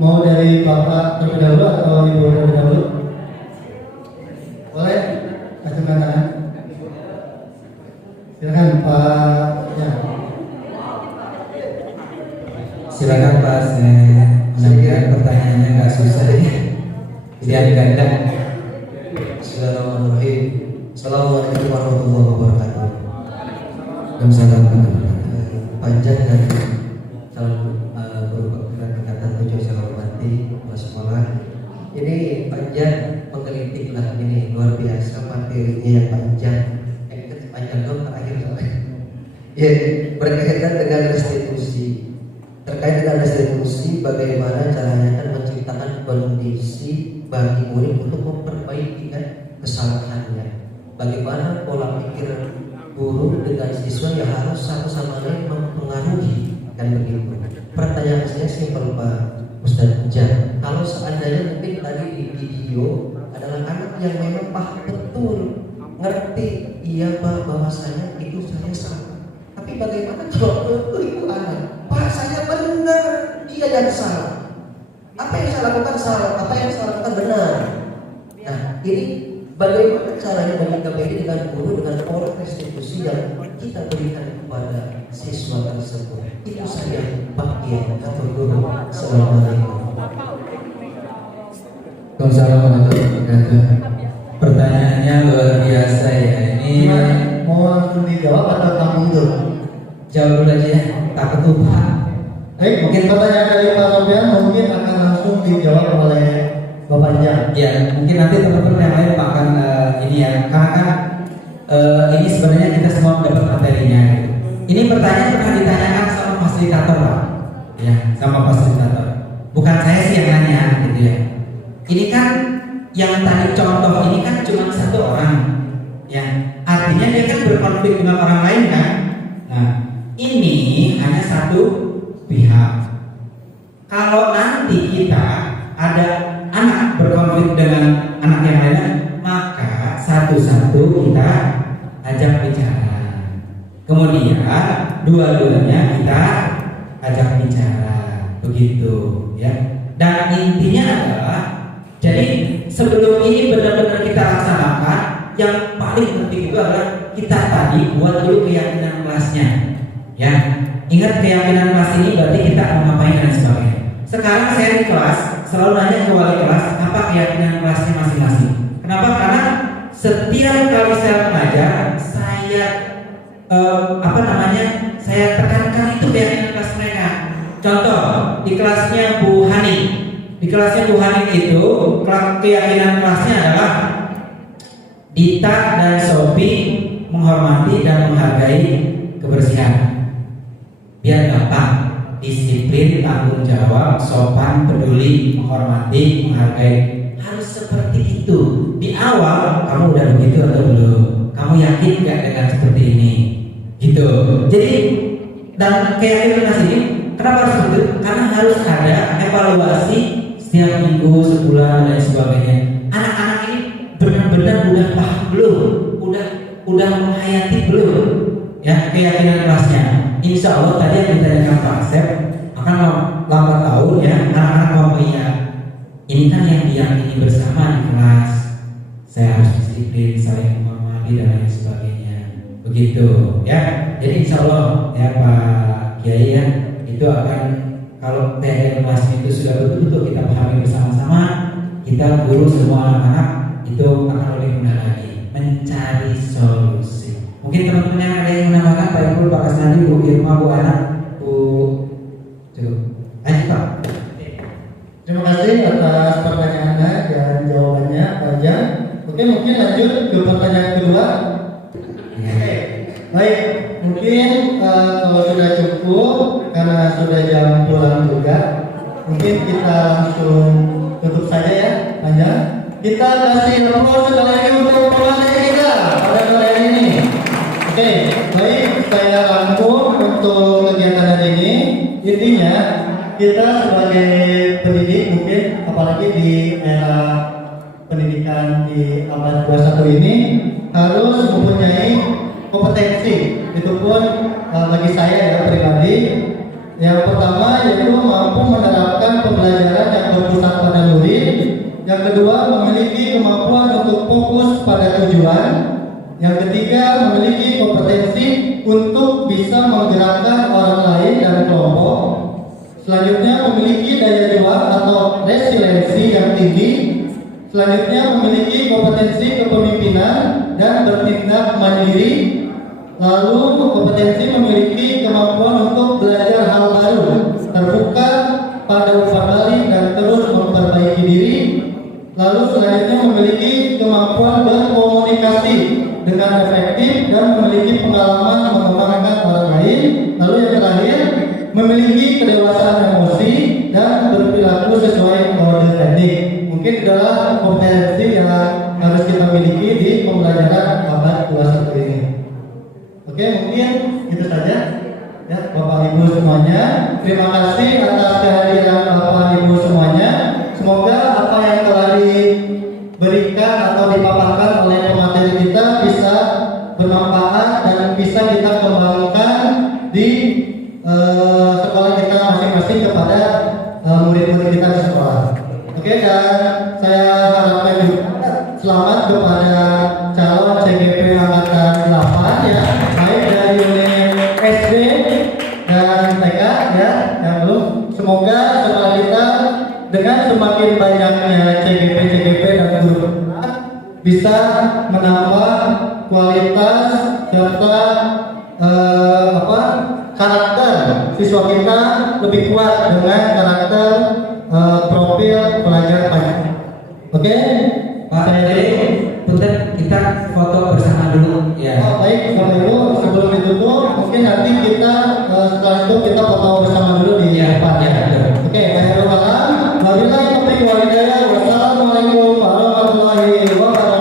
Mau dari Bapak terlebih dahulu atau Ibu terlebih dahulu? Boleh? Acungkan tangan. Silakan Pak. Ya. Silakan Pak, saya menanyakan pertanyaannya nggak susah ya. Jadi ganda. Bismillahirrahmanirrahim. Assalamualaikum warahmatullahi wabarakatuh. Waalaikumsalam. Panjang dari calon berupa kata tujuh saya hormati sekolah. Ini panjang menggelitik lah, ini luar biasa materinya yang panjang. Panjang dong terakhir sampai. Ya, berkaitan dengan restitusi. Terkait dengan restitusi, bagaimana caranya kan menciptakan kondisi bagi murid untuk memperbaiki kan kesalahannya. Bagaimana pola pikir guru dengan siswa yang harus satu sama lain mempengaruhi, kan begitu. Pertanyaan saya simpel Pak Ustadz Jan, kalau seandainya mungkin tadi di video adalah anak yang memang paham betul, ngerti, iya Pak bahwasanya itu saya salah. Tapi bagaimana kalau itu anak, Pak saya benar, dia yang salah. Apa yang saya lakukan salah, apa yang saya lakukan benar. Nah ini bagaimana caranya bagi KPD dengan guru dengan pola restitusi yang kita berikan kepada siswa tersebut. Itu saja Pak Kiai atau guru. Assalamualaikum. Waalaikumsalam warahmatullahi wabarakatuh. Pertanyaannya luar biasa ya. Ini mau langsung dijawab atau tanggung dulu? Jawab dulu aja ya, takut lupa. Baik, mungkin pertanyaan dari Pak Sofian mungkin akan langsung dijawab oleh Bapak Jan. Ya, mungkin nanti teman-teman yang lain akan ini ya, karena kan ini sebenarnya kita semua mendapat materinya. Ini pertanyaan pernah ditanyakan sama fasilitator, Pak. Ya, sama fasilitator. Bukan saya sih yang nanya, gitu ya. Ini kan yang tadi contoh ini kan cuma satu orang, ya. Artinya dia kan berkonflik dengan orang lain kan. Nah, ini hanya satu pihak. Kalau nanti kita ada anak berkonflik dengan anak yang lainnya, maka satu-satu kita ajak bicara. Kemudian dua-duanya kita ajak bicara, begitu ya. Dan intinya adalah, jadi sebelum ini benar-benar kita laksanakan, yang paling penting itu adalah kita tadi buat dulu keyakinan kelasnya, ya. Ingat keyakinan kelas ini berarti kita mau ngapain dan sebagainya. Sekarang saya di kelas selalu nanya ke wali kelas apa keyakinan kelasnya masing-masing. Kenapa? Karena setiap kali saya mengajar saya saya tekankan itu keyakinan kelas mereka. Contoh di kelasnya Bu Hani. Di kelasnya Bu Hani itu keyakinan kelasnya adalah Dita dan Sophie menghormati dan menghargai kebersihan. Biar gampang, disiplin, tanggung jawab, sopan, peduli, menghormati, menghargai. Harus seperti itu. Di awal kamu udah begitu atau belum? Kamu yakin nggak dengan seperti ini? Gitu. Jadi dan keyakinan ini kenapa harus begitu? Karena harus ada evaluasi setiap minggu, sebulan dan sebagainya. Anak-anak ini benar-benar udah paham belum? Udah menghayati belum? Ya keyakinan kelasnya. Insya Allah tadi yang ditanyakan Pak Asep akan lambat tahun ya anak-anak mau iya. Ini kan yang diyakini bersama di kelas. Saya harus disiplin, saling menghormati dan lain sebagainya. Begitu ya. Jadi insya Allah ya Pak Kiai ya itu akan kalau keyakinan kelasnya itu sudah betul-betul kita pahami bersama-sama, kita guru semua anak-anak itu akan lebih mudah lagi mencari solusi. Mungkin teman-teman yang ada yang menambahkan Pak Ibu, Pak Kasnadi, Bu Irma, Bu Ana, Bu cukup. Lanjut Pak. Terima kasih atas pertanyaannya dan jawabannya Pak Jan. Oke, mungkin lanjut ke pertanyaan kedua. Oke, baik. Mungkin kalau sudah cukup karena sudah jam pulang juga, mungkin kita langsung tutup saja ya, panjang. Kita kasih aplaus sekali lagi untuk pemain kita pada sore ini. Oke, baik, saya rangkum untuk kegiatan hari ini. Intinya kita sebagai pendidik mungkin apalagi di era pendidikan di abad 21 ini harus mempunyai kompetensi. Itu pun bagi saya ya pribadi. Yang pertama yaitu mampu menerapkan pembelajaran yang berpusat pada murid. Yang kedua memiliki kemampuan untuk fokus pada tujuan. Yang ketiga memiliki kompetensi untuk bisa menggerakkan orang lain dan kelompok. Selanjutnya memiliki daya juang atau resiliensi yang tinggi. Selanjutnya memiliki kompetensi kepemimpinan dan bertindak mandiri. Lalu kompetensi memiliki kemampuan untuk belajar hal baru, terbuka pada umpan balik dan terus memperbaiki diri. Lalu selanjutnya memiliki kemampuan berkomunikasi dengan efektif dan memiliki pengalaman mengembangkan orang lain. Lalu yang terakhir memiliki kedewasaan emosi dan berperilaku sesuai kode etik. Mungkin adalah kompetensi yang harus kita miliki di pembelajaran abad 21 ini. Oke, mungkin itu saja ya Bapak Ibu semuanya. Terima kasih atas kehadiran Bapak Ibu semuanya. Semoga apa yang telah diberikan atau dipaparkan oleh pemateri kita bisa bermanfaat dan bisa kita kembangkan di sekolah kita masing-masing kepada murid-murid kita di sekolah. Oke, dan saya harapkan juga selamat kepada calon CGP angkatan 8 ya, baik dari unit SD dan TK ya, yang belum. Semoga sekolah kita dengan semakin banyaknya CGP bisa menambah kualitas serta karakter siswa kita lebih kuat dengan karakter profil pelajar banyak. Oke, Pak Jadi, punten kita foto bersama dulu ya. Baik, Bapak Ibu, sebelum ditutup mungkin nanti kita setelah itu kita foto bersama dulu di depan ya. Oke, saya doakan. Wabillahi taufiq wal hidayah. Wassalamualaikum warahmatullahi wabarakatuh.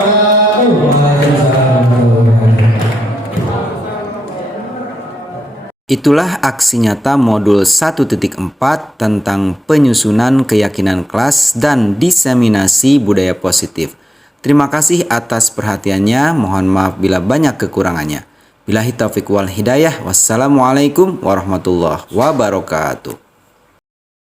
Itulah aksi nyata modul 1.4 tentang penyusunan keyakinan kelas dan diseminasi budaya positif. Terima kasih atas perhatiannya, mohon maaf bila banyak kekurangannya. Billahi taufiq wal hidayah, wassalamualaikum warahmatullahi wabarakatuh.